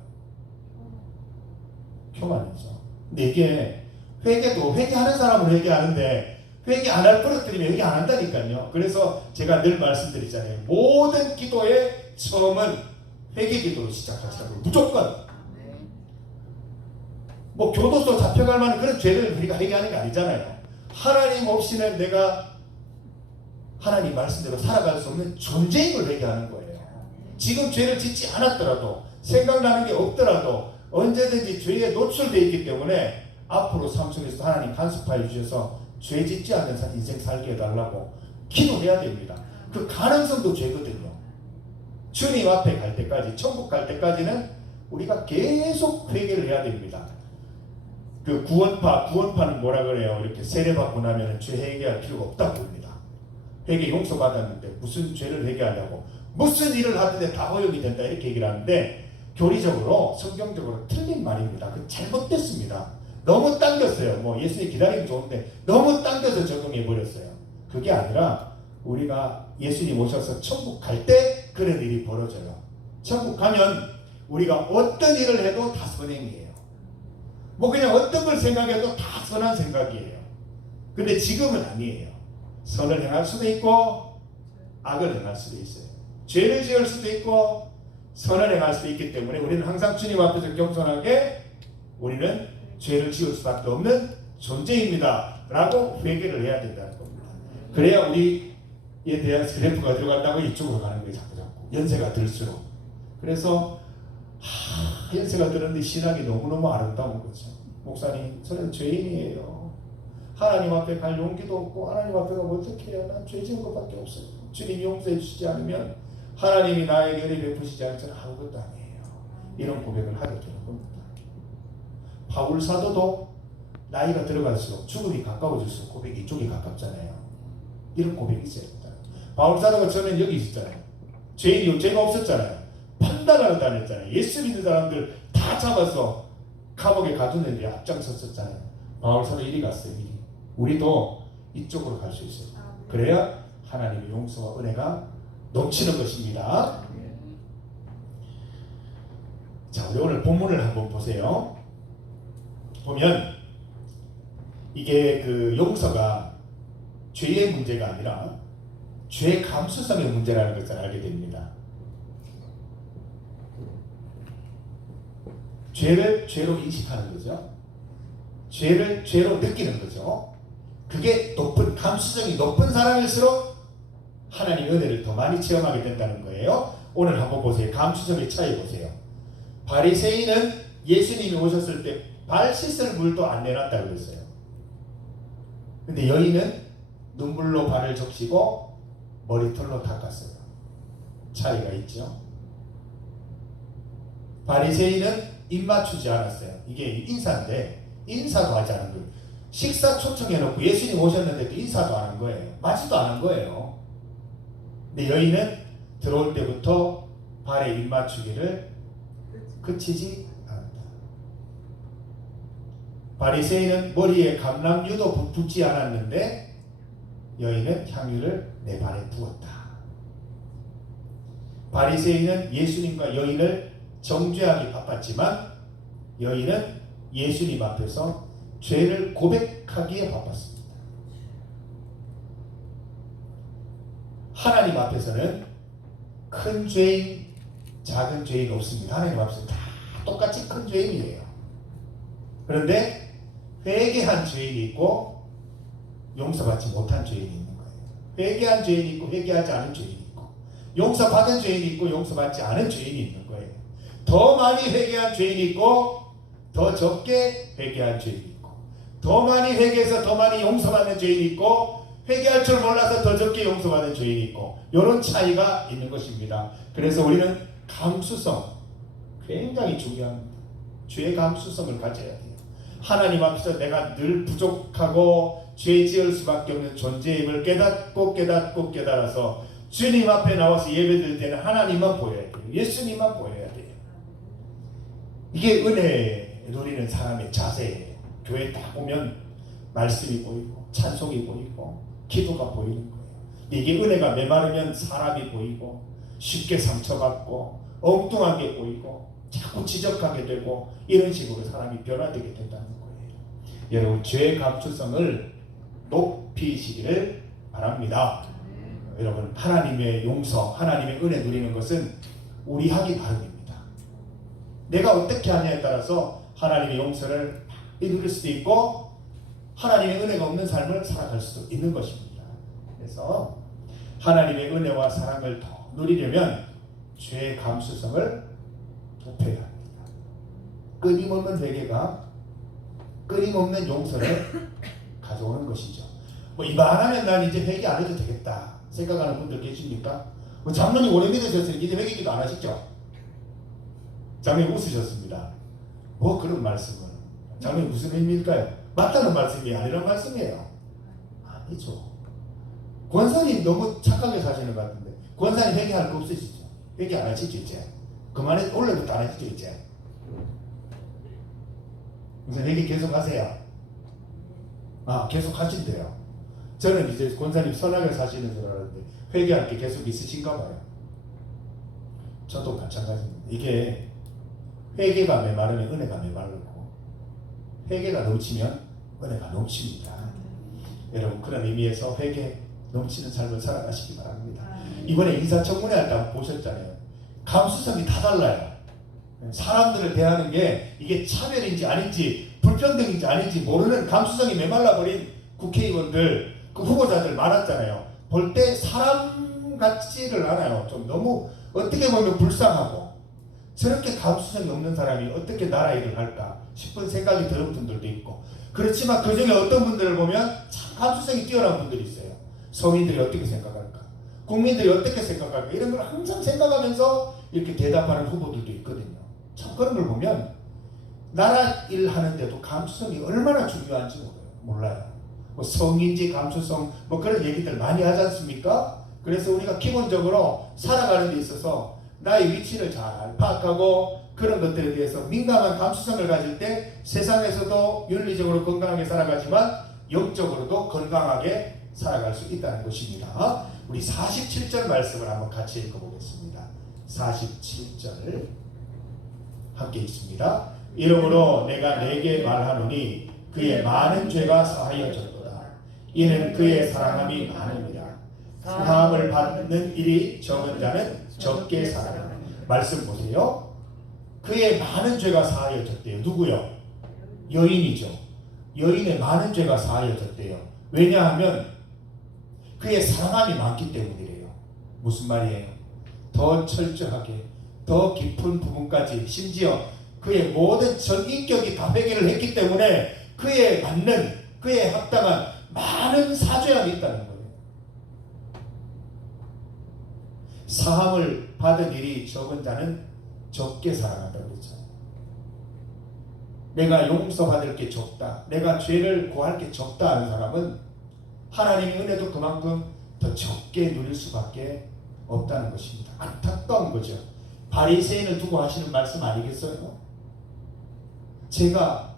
교만이죠. 근데 이게 회개도, 회개하는 사람은 회개하는데 회개 안 할 버릇들이면 회개 안 한다니까요. 그래서 제가 늘 말씀드리잖아요. 모든 기도의 처음은 회개 기도로 시작하시라고. 무조건. 뭐 교도소 잡혀갈 만한 그런 죄를 우리가 회개하는 게 아니잖아요. 하나님 없이는 내가 하나님 말씀대로 살아갈 수 없는 존재인 걸 회개하는 거예요. 지금 죄를 짓지 않았더라도, 생각나는 게 없더라도 언제든지 죄에 노출되어 있기 때문에 앞으로 삶 속에서 하나님 간섭하여 주셔서 죄 짓지 않는 인생 살게 해달라고 기도해야 됩니다. 그 가능성도 죄거든요. 주님 앞에 갈 때까지, 천국 갈 때까지는 우리가 계속 회개를 해야 됩니다. 그 구원파는 뭐라 그래요? 이렇게 세례받고 나면 죄 회개할 필요가 없다고 합니다. 회개 용서받았는데 무슨 죄를 회개하냐고, 무슨 일을 하는데 다 허용이 된다 이렇게 얘기를 하는데, 교리적으로 성경적으로 틀린 말입니다. 그 잘못됐습니다. 너무 당겼어요. 뭐 예수님 기다리면 좋은데 너무 당겨서 적용해 버렸어요. 그게 아니라 우리가 예수님 오셔서 천국 갈 때 그런 일이 벌어져요. 천국 가면 우리가 어떤 일을 해도 다 선행이에요. 뭐 그냥 어떤 걸 생각해도 다 선한 생각이에요. 근데 지금은 아니에요. 선을 행할 수도 있고 악을 행할 수도 있어요. 죄를 지을 수도 있고 선을 행할 수도 있기 때문에 우리는 항상 주님 앞에서 겸손하게 우리는 죄를 지을 수밖에 없는 존재입니다 라고 회개를 해야 된다는 겁니다. 그래야 우리에 대한 그래프가 들어간다고 이쪽으로 가는 거예요. 자꾸 연세가 들수록. 그래서 연세가 들었는데 신앙이 너무너무 아름다운 거죠. 목사님, 저는 죄인이에요. 하나님 앞에 갈 용기도 없고 하나님 앞에 가면 어떻게 해요? 난 죄 지은 것밖에 없어요. 주님이 용서해 주시지 않으면, 하나님이 나에게 은혜 베푸시지 않으면 저는 아무것도 아니에요. 이런 고백을 하게 되는 겁니다. 바울 사도도 나이가 들어갈수록 죽음이 가까워질수록 고백이 이쪽이 가깝잖아요. 이런 고백이 있어요. 바울 사도가 처음엔 여기 있었잖아요. 죄가 없었잖아요. 판단하러 다녔잖아요. 예수 믿는 사람들 다 잡아서 감옥에 가두는데 앞장섰었잖아요. 바울 사도 이리 갔어요. 이리. 우리도 이쪽으로 갈 수 있어요. 그래야 하나님의 용서와 은혜가 넘치는 것입니다. 자, 우리 오늘 본문을 한번 보세요. 보면 이게 그 용서가 죄의 문제가 아니라 죄 감수성의 문제라는 것을 알게 됩니다. 죄를 죄로 인식하는 거죠. 죄를 죄로 느끼는 거죠. 그게 높은 감수성이 높은 사람일수록 하나님의 은혜를 더 많이 체험하게 된다는 거예요. 오늘 한번 보세요. 감수성의 차이 보세요. 바리새인은 예수님이 오셨을 때 발 씻을 물도 안 내놨다고 그랬어요. 근데 여인은 눈물로 발을 적시고 머리털로 닦았어요. 차이가 있죠. 바리새인은 입 맞추지 않았어요. 이게 인사인데 인사도 하지 않은 거예요. 식사 초청해놓고 예수님 오셨는데도 인사도 안 한 거예요. 맞지도 않은 거예요. 근데 여인은 들어올 때부터 발에 입 맞추기를 그치지 않았다. 바리새인은 머리에 감람유도 붓지 않았는데 여인은 향유를 내 발에 부었다. 바리새인은 예수님과 여인을 정죄하기 바빴지만 여인은 예수님 앞에서 죄를 고백하기에 바빴습니다. 하나님 앞에서는 큰 죄인, 작은 죄인 없습니다. 하나님 앞에서는 다 똑같이 큰 죄인이에요. 그런데 회개한 죄인이 있고 용서받지 못한 죄인이 있는 거예요. 회개한 죄인이 있고 회개하지 않은 죄인이 있고 용서받은 죄인이 있고 용서받지 않은 죄인이 있는 거예요. 더 많이 회개한 죄인이 있고 더 적게 회개한 죄인이 있고 더 많이 회개해서 더 많이 용서받는 죄인이 있고 회개할 줄 몰라서 더 적게 용서받는 죄인이 있고 이런 차이가 있는 것입니다. 그래서 우리는 감수성 굉장히 중요합니다. 죄의 감수성을 가져야 돼요. 하나님 앞에서 내가 늘 부족하고 죄 지을 수밖에 없는 존재임을 깨달아서 주님 앞에 나와서 예배드릴 때는 하나님만 보여야 돼요. 예수님만 보여야 돼요. 이게 은혜 누리는 사람의 자세예요. 교회 딱 보면 말씀이 보이고 찬송이 보이고 기도가 보이는 거예요. 이게 은혜가 메마르면 사람이 보이고 쉽게 상처받고 엉뚱하게 보이고 자꾸 지적하게 되고 이런 식으로 사람이 변화되게 된다는 거예요. 여러분 죄의 감수성을 높이시기를 바랍니다. 여러분 하나님의 용서, 하나님의 은혜 누리는 것은 우리 하기 나름입니다. 내가 어떻게 하냐에 따라서 하나님의 용서를 누릴 수도 있고 하나님의 은혜가 없는 삶을 살아갈 수도 있는 것입니다. 그래서 하나님의 은혜와 사랑을 더 누리려면 죄의 감수성을 높여야 합니다. 끊임없는 회개가 끊임없는 용서를 가져오는 것이죠. 뭐 이만하면 난 이제 회개 안 해도 되겠다 생각하는 분들 계십니까? 뭐 장로님 오래 믿으셨으니 이제 회개기도 안 하시죠? 장로님 웃으셨습니다. 뭐 그런 말씀을 장로님 무슨 의미일까요? 맞다는 말씀이 아니란 말씀이에요. 아니죠. 권사님 너무 착하게 사시는 것 같은데 권사님 회개할 거 없으시죠? 회개 안 하시죠 이제? 그만해 원래부터 안 하시죠 이제? 우선 회개 계속 하세요. 계속 하신대요. 저는 이제 권사님 선하게 사시는 줄 알았는데 회개할 게 계속 있으신가 봐요. 저도 마찬가지입니다. 이게 회개가 메마르면 은혜가 메마르고 회개가 넘치면 은혜가 넘칩니다. 여러분 그런 의미에서 회개 넘치는 삶을 살아가시기 바랍니다. 이번에 인사청문회 할 때 보셨잖아요. 감수성이 다 달라요. 사람들을 대하는 게 이게 차별인지 아닌지 불평등인지 아닌지 모르는 감수성이 메말라버린 국회의원들 그 후보자들 많았잖아요. 볼 때 사람 같지를 않아요. 좀 너무 어떻게 보면 불쌍하고 저렇게 감수성이 없는 사람이 어떻게 나라 일을 할까 싶은 생각이 드는 분들도 있고 그렇지만 그 중에 어떤 분들을 보면 참 감수성이 뛰어난 분들이 있어요. 서민들이 어떻게 생각할까 국민들이 어떻게 생각할까 이런 걸 항상 생각하면서 이렇게 대답하는 후보들도 있거든요. 참 그런 걸 보면 나라 일 하는데도 감수성이 얼마나 중요한지 몰라요. 뭐 성인지 감수성 뭐 그런 얘기들 많이 하지 않습니까? 그래서 우리가 기본적으로 살아가는 데 있어서 나의 위치를 잘 파악하고 그런 것들에 대해서 민감한 감수성을 가질 때 세상에서도 윤리적으로 건강하게 살아가지만 영적으로도 건강하게 살아갈 수 있다는 것입니다. 우리 47절 말씀을 한번 같이 읽어보겠습니다. 47절 함께 읽습니다. 이러므로 내가 내게 말하노니 그의 많은 죄가 사하여졌도다. 이는 그의 사랑함이 많음이라. 사함을 받는 일이 적은 자는 적게 살아라. 말씀 보세요. 그의 많은 죄가 사하여졌대요. 누구요? 여인이죠. 여인의 많은 죄가 사하여졌대요. 왜냐하면 그의 사랑함이 많기 때문이래요. 무슨 말이에요? 더 철저하게 더 깊은 부분까지 심지어 그의 모든 전 인격이 다 회개를 했기 때문에 그에 맞는 그에 합당한 많은 사죄함이 있다는 거예요. 사함을 받은 일이 적은 자는 적게 사랑한다고 그랬죠. 내가 용서받을 게 적다, 내가 죄를 구할 게 적다 하는 사람은 하나님의 은혜도 그만큼 더 적게 누릴 수밖에 없다는 것입니다. 안타까운 거죠. 바리새인을 두고 하시는 말씀 아니겠어요? 제가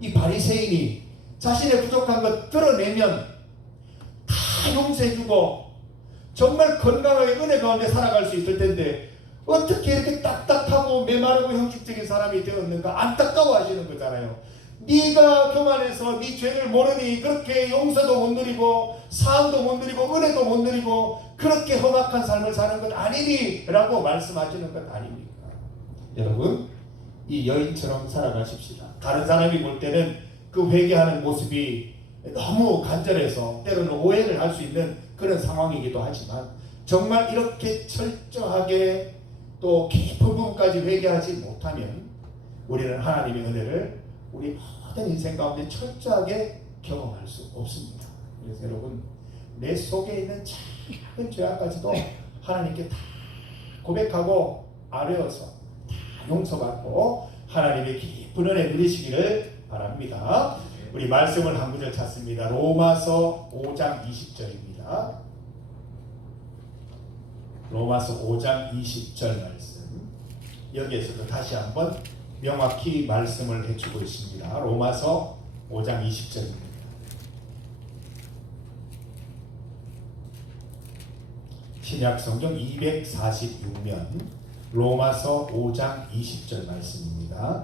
이 바리새인이 자신의 부족한 것 드러내면 다 용서해주고 정말 건강하게 은혜 가운데 살아갈 수 있을 텐데 어떻게 이렇게 딱딱하고 메마르고 형식적인 사람이 되었는가 안타까워 하시는 거잖아요. 네가 교만해서 네 죄를 모르니 그렇게 용서도 못 누리고 사함도 못 누리고 은혜도 못 누리고 그렇게 험악한 삶을 사는 것 아니니 라고 말씀하시는 것 아닙니까? 여러분 이 여인처럼 살아가십시다. 다른 사람이 볼 때는 그 회개하는 모습이 너무 간절해서 때로는 오해를 할 수 있는 그런 상황이기도 하지만 정말 이렇게 철저하게 또 깊은 부분까지 회개하지 못하면 우리는 하나님의 은혜를 우리 모든 인생 가운데 철저하게 경험할 수 없습니다. 그래서 여러분 내 속에 있는 작은 죄악까지도 하나님께 다 고백하고 아뢰어서 다 용서받고 하나님의 깊은 은혜 누리시기를 바랍니다. 우리 말씀을 한 구절 찾습니다. 로마서 5장 20절입니다. 로마서 5장 20절 말씀. 여기에서도 다시 한번 명확히 말씀을 해주고 있습니다. 로마서 5장 20절입니다. 신약성경 246면 로마서 5장 20절 말씀입니다.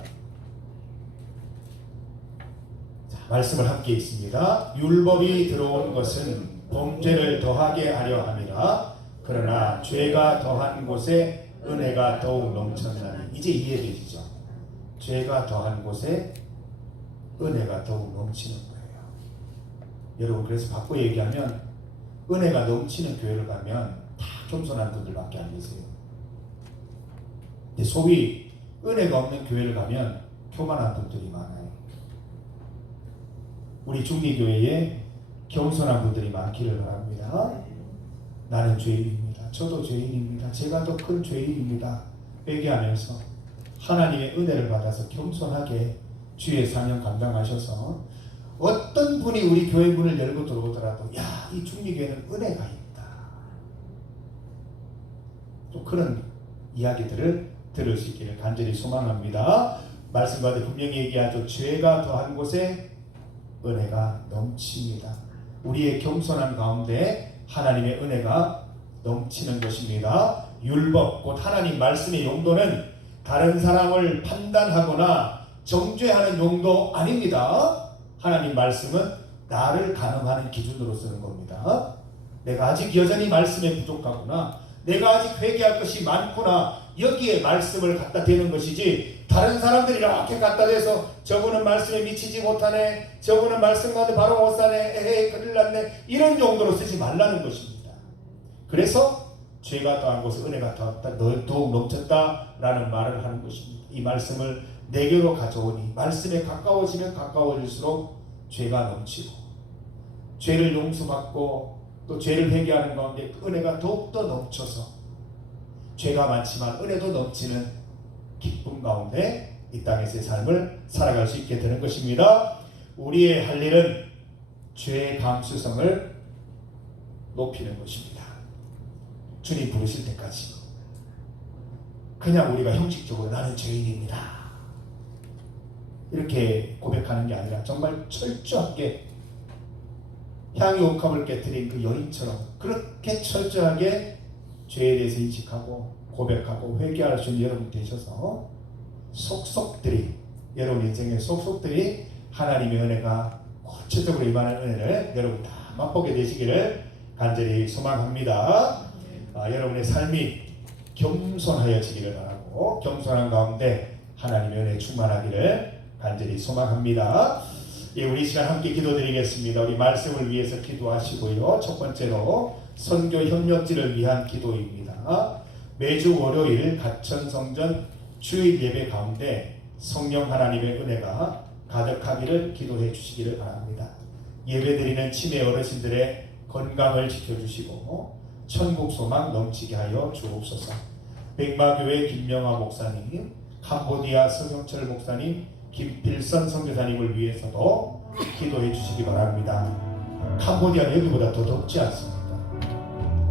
자, 말씀을 함께 읽습니다. 율법이 들어온 것은 범죄를 더하게 하려 함이라. 그러나 죄가 더한 곳에 은혜가 더욱 넘쳤나니. 이제 이해되시죠? 죄가 더한 곳에 은혜가 더욱 넘치는 거예요. 여러분 그래서 바꿔 얘기하면 은혜가 넘치는 교회를 가면 다 겸손한 분들밖에 안 계세요. 근데 소위 은혜가 없는 교회를 가면 교만한 분들이 많아요. 우리 중리교회에 겸손한 분들이 많기를 바랍니다. 나는 죄인입니다. 저도 죄인입니다. 제가 더 큰 죄인입니다. 회개하면서 하나님의 은혜를 받아서 겸손하게 주의 사명 감당하셔서 어떤 분이 우리 교회 문을 열고 들어오더라도 야, 이 중리교회는 은혜가 있다. 또 그런 이야기들을 들을 수 있기를 간절히 소망합니다. 말씀 가운데 분명히 얘기하죠. 죄가 더한 곳에 은혜가 넘칩니다. 우리의 겸손한 가운데 하나님의 은혜가 넘치는 것입니다. 율법 곧 하나님 말씀의 용도는 다른 사람을 판단하거나 정죄하는 용도 아닙니다. 하나님 말씀은 나를 가늠하는 기준으로 쓰는 겁니다. 내가 아직 여전히 말씀에 부족하구나, 내가 아직 회개할 것이 많구나, 여기에 말씀을 갖다 대는 것이지, 다른 사람들이 이렇게 갖다 대서 저분은 말씀에 미치지 못하네, 저분은 말씀 가운데 바로 못 사네, 에헤이 큰일 났네, 이런 용도로 쓰지 말라는 것입니다. 그래서 죄가 더한 곳에 은혜가 더욱 넘쳤다라는 말을 하는 것입니다. 이 말씀을 내게로 가져오니 말씀에 가까워지면 가까워질수록 죄가 넘치고 죄를 용서받고 또 죄를 회개하는 가운데 그 은혜가 더욱더 넘쳐서 죄가 많지만 은혜도 넘치는 기쁨 가운데 이 땅에서의 삶을 살아갈 수 있게 되는 것입니다. 우리의 할 일은 죄의 감수성을 높이는 것입니다. 주님 부르실 때까지 그냥 우리가 형식적으로 나는 죄인입니다 이렇게 고백하는 게 아니라 정말 철저하게 향유 옥합을 깨뜨린 그 여인처럼 그렇게 철저하게 죄에 대해서 인식하고 고백하고 회개할 수 있는 여러분 되셔서 속속들이 여러분 인생의 속속들이 하나님의 은혜가 구체적으로 임하는 은혜를 여러분 다 맛보게 되시기를 간절히 소망합니다. 여러분의 삶이 겸손하여지기를 바라고 겸손한 가운데 하나님의 은혜 충만하기를 간절히 소망합니다. 우리 시간 함께 기도드리겠습니다. 우리 말씀을 위해서 기도하시고요. 첫 번째로 선교 협력지를 위한 기도입니다. 매주 월요일 가천성전 주일 예배 가운데 성령 하나님의 은혜가 가득하기를 기도해 주시기를 바랍니다. 예배드리는 치매 어르신들의 건강을 지켜주시고 천국 소망 넘치게 하여 주옵소서. 백마교회 김명화 목사님, 캄보디아 서경철 목사님, 김필선 선교사님을 위해서도 기도해 주시기 바랍니다. 캄보디아는 여기보다 더 덥지 않습니다.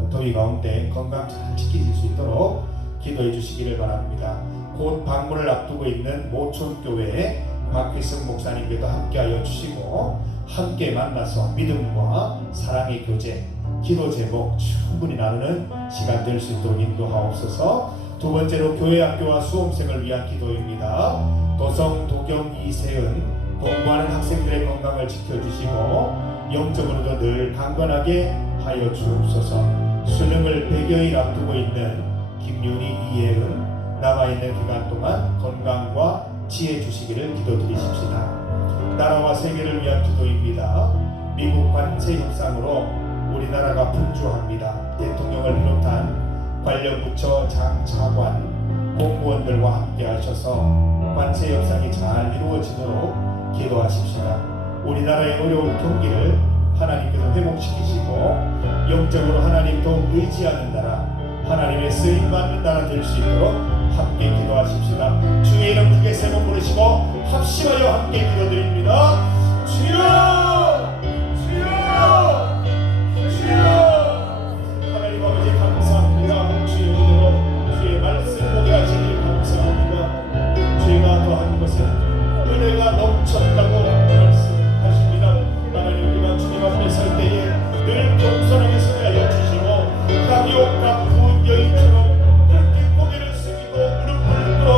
더위 가운데 건강 잘 지키실 수 있도록 기도해 주시기를 바랍니다. 곧 방문을 앞두고 있는 모촌교회의 박휘승 목사님께도 함께하여 주시고 함께 만나서 믿음과 사랑의 교제, 기도 제목 충분히 나누는 시간 될 수 있도록 인도하옵소서. 두 번째로 교회 학교와 수험생을 위한 기도입니다. 도성, 도경, 이세은 공부하는 학생들의 건강을 지켜주시고 영적으로도 늘 강건하게 하여 주옵소서. 수능을 100여일 앞두고 있는 김윤희, 이예은 남아있는 기간 동안 건강과 지혜 주시기를 기도드리십시다. 나라와 세계를 위한 기도입니다. 미국 관세 협상으로 우리나라가 분주합니다. 대통령을 비롯한 관련 부처 장차관 공무원들과 함께 하셔서 관세 협상이 잘 이루어지도록 기도하십시다. 우리나라의 어려운 경기를 하나님께서 회복시키시고 영적으로 하나님 더욱 의지하는 나라, 하나님의 쓰임받는 나라 될 수 있도록 함께 기도하십시다. 주의 이름 크게 세 번 부르시고 합심하여 함께 기도드립니다. 주여! 주여! 주여! 하나님 아버지 감사합니다. 주의 은혜로 주의 말씀 보게 하시길 감사합니다. 죄가 더한 곳에 은혜가 넘쳤다고 말씀하십니다. 하나님 우리가 주님 앞에 설 때에 늘 겸손하게 서게 하여 주시고 강요과 부은 여인처럼 그렇게 고개를 숙이고 무릎을 꿇어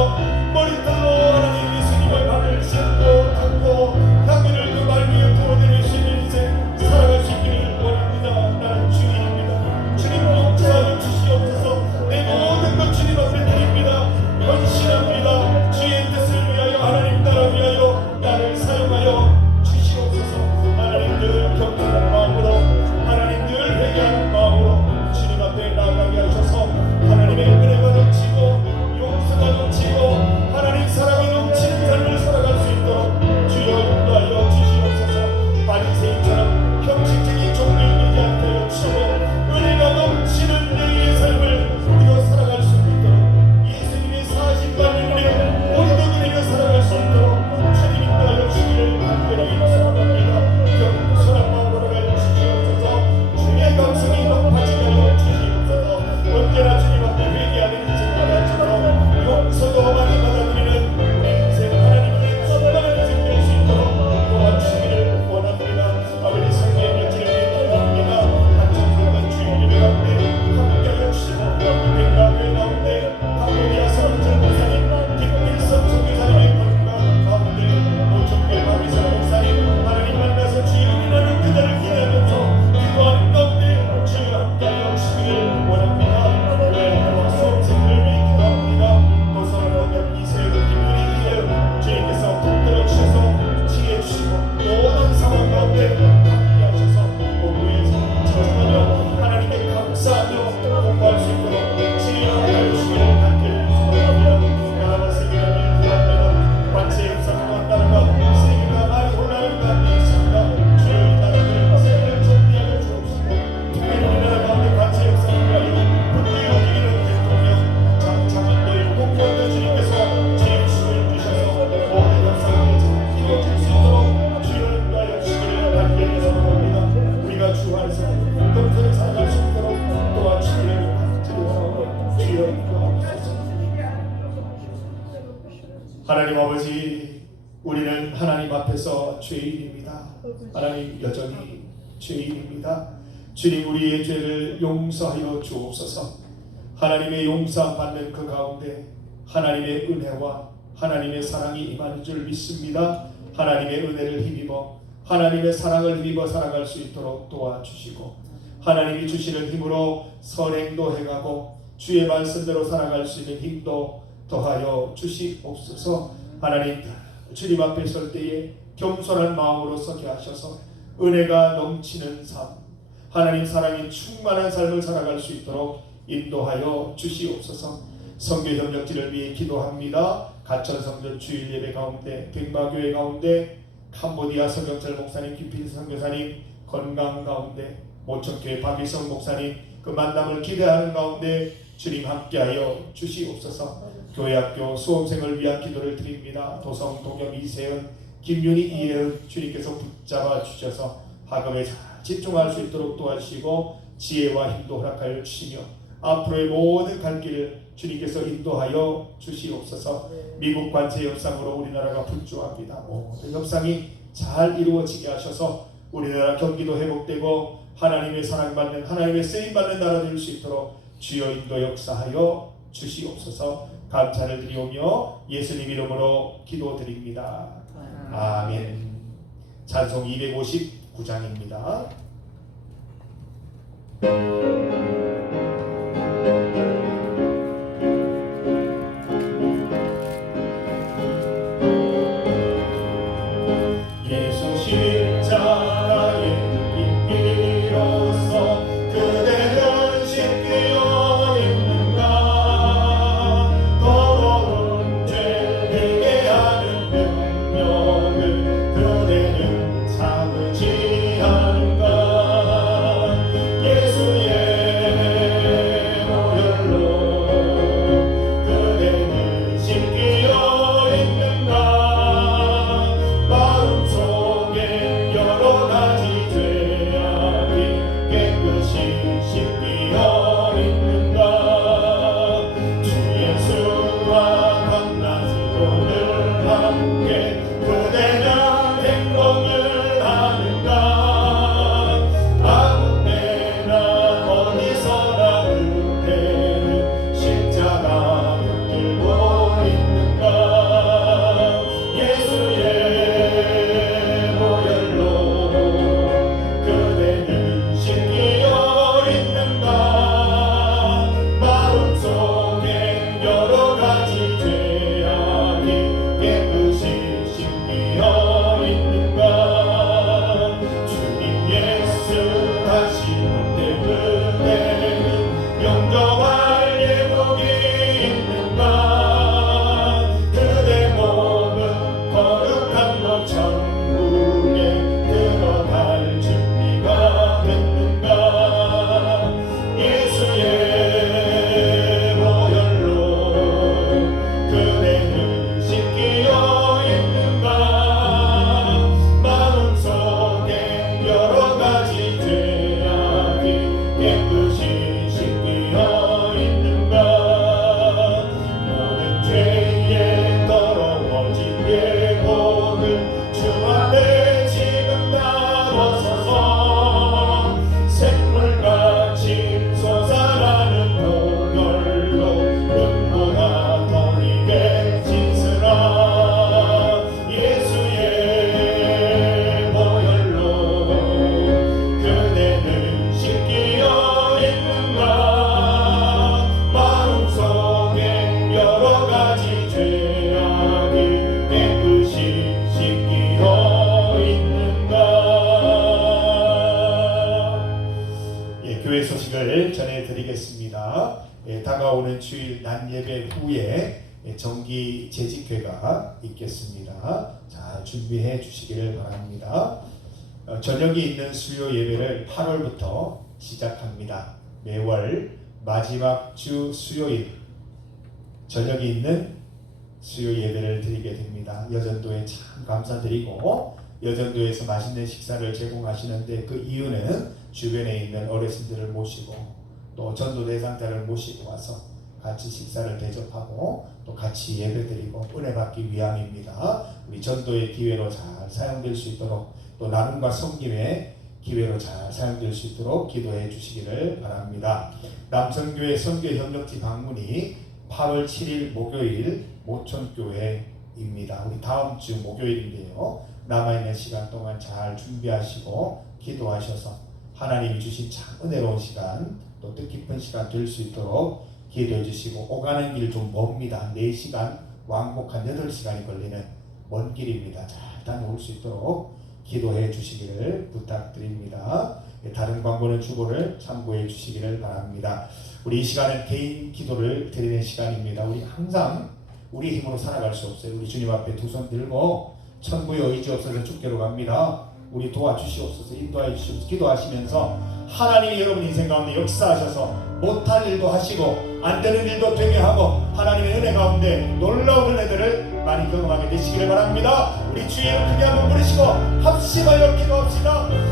머리털로 하나님 예수님의 발을 씻고 닦고 당신을 그 발 위에 부어드릴 수 있는 인생 살아갈 수 있기를 원합니다. 나는 주님입니다. 주님 용서하여 주시옵소서. 내 모든 것 주님 앞에 드립니다. 헌신합니다. 주의 뜻을 위하여 하나님 나라 위하여 나를 사용하여 주시옵소서. 하나님 늘 경건한 마음으로 하나님 늘 회개하는 마음으로 주님 앞에 나아가게 하시옵소서. 하나님 아버지, 우리는 하나님 앞에서 죄인입니다. 하나님 여전히 죄인입니다. 주님, 우리의 죄를 용서하여 주옵소서. 하나님의 용서 받는 그 가운데 하나님의 은혜와 하나님의 사랑이 임하는 줄 믿습니다. 하나님의 은혜를 힘입어 하나님의 사랑을 힘입어 살아갈 수 있도록 도와주시고, 하나님이 주시는 힘으로 선행도 해가고 주의 말씀대로 살아갈 수 있는 힘도 더하여 주시옵소서. 하나님, 주님 앞에 설 때에 겸손한 마음으로 서게 하셔서 은혜가 넘치는 삶, 하나님 사랑이 충만한 삶을 살아갈 수 있도록 인도하여 주시옵소서. 선교 협력지를 위해 기도합니다. 가천성전 주일 예배 가운데, 백마교회 가운데, 캄보디아 성경철 목사님, 김필 선교사님 건강 가운데, 모천교회 박일성 목사님 그 만남을 기대하는 가운데 주님 함께하여 주시옵소서. 교회학교 수험생을 위한 기도를 드립니다. 도성, 동영, 이세은, 김윤희, 이혜은 주님께서 붙잡아 주셔서 학업에 잘 집중할 수 있도록 도와주시고 지혜와 힘도 허락하여 주시며 앞으로의 모든 갈 길을 주님께서 인도하여 주시옵소서. 미국 관세 협상으로 우리나라가 분주합니다. 모든 협상이 잘 이루어지게 하셔서 우리나라 경기도 회복되고 하나님의 사랑받는, 하나님의 쓰임받는 나라 될 수 있도록 주여 인도 역사하여 주시옵소서. 감사를 드리오며 예수님 이름으로 기도드립니다. 아멘. 찬송 259장입니다. 예수 십자가의 빛으로서 그대는 쉽게 있는가. 더러운 죄 회개하는 명령을 그대는 참으지 않은가. 예수의 있습니다. 다가오는 주일 낮 예배 후에 정기 재직회가 있겠습니다. 잘 준비해 주시기를 바랍니다. 저녁이 있는 수요 예배를 8월부터 시작합니다. 매월 마지막 주 수요일 저녁이 있는 수요 예배를 드리게 됩니다. 여전도에 참 감사드리고, 여전도에서 맛있는 식사를 제공하시는데 그 이유는 주변에 있는 어르신들을 모시고 또 전도 대상자를 모시고 와서 같이 식사를 대접하고 또 같이 예배드리고 은혜 받기 위함입니다. 우리 전도의 기회로 잘 사용될 수 있도록, 또 나눔과 섬김의 기회로 잘 사용될 수 있도록 기도해 주시기를 바랍니다. 남성교회 선교협력지 방문이 8월 7일 목요일 모천교회입니다. 우리 다음 주 목요일인데요. 남아있는 시간 동안 잘 준비하시고 기도하셔서 하나님이 주신 참 은혜로운 시간, 또 뜻깊은 시간 될 수 있도록 기도해 주시고, 오가는 길 좀 멉니다. 4시간, 왕복한 8시간이 걸리는 먼 길입니다. 잘 다녀올 수 있도록 기도해 주시기를 부탁드립니다. 다른 광고는 주보를 참고해 주시기를 바랍니다. 우리 이 시간은 개인 기도를 드리는 시간입니다. 우리 항상 우리 힘으로 살아갈 수 없어요. 우리 주님 앞에 두 손 들고 천부의 의지 없어서 죽게로 갑니다. 우리 도와주시옵소서, 인도해 주시옵소서. 기도하시면서 하나님이 여러분 인생 가운데 역사하셔서 못할 일도 하시고 안 되는 일도 되게 하고 하나님의 은혜 가운데 놀라운 은혜들을 많이 경험하게 되시기를 바랍니다. 우리 주의 이름 크게 한번 부르시고 합심하여 기도합시다.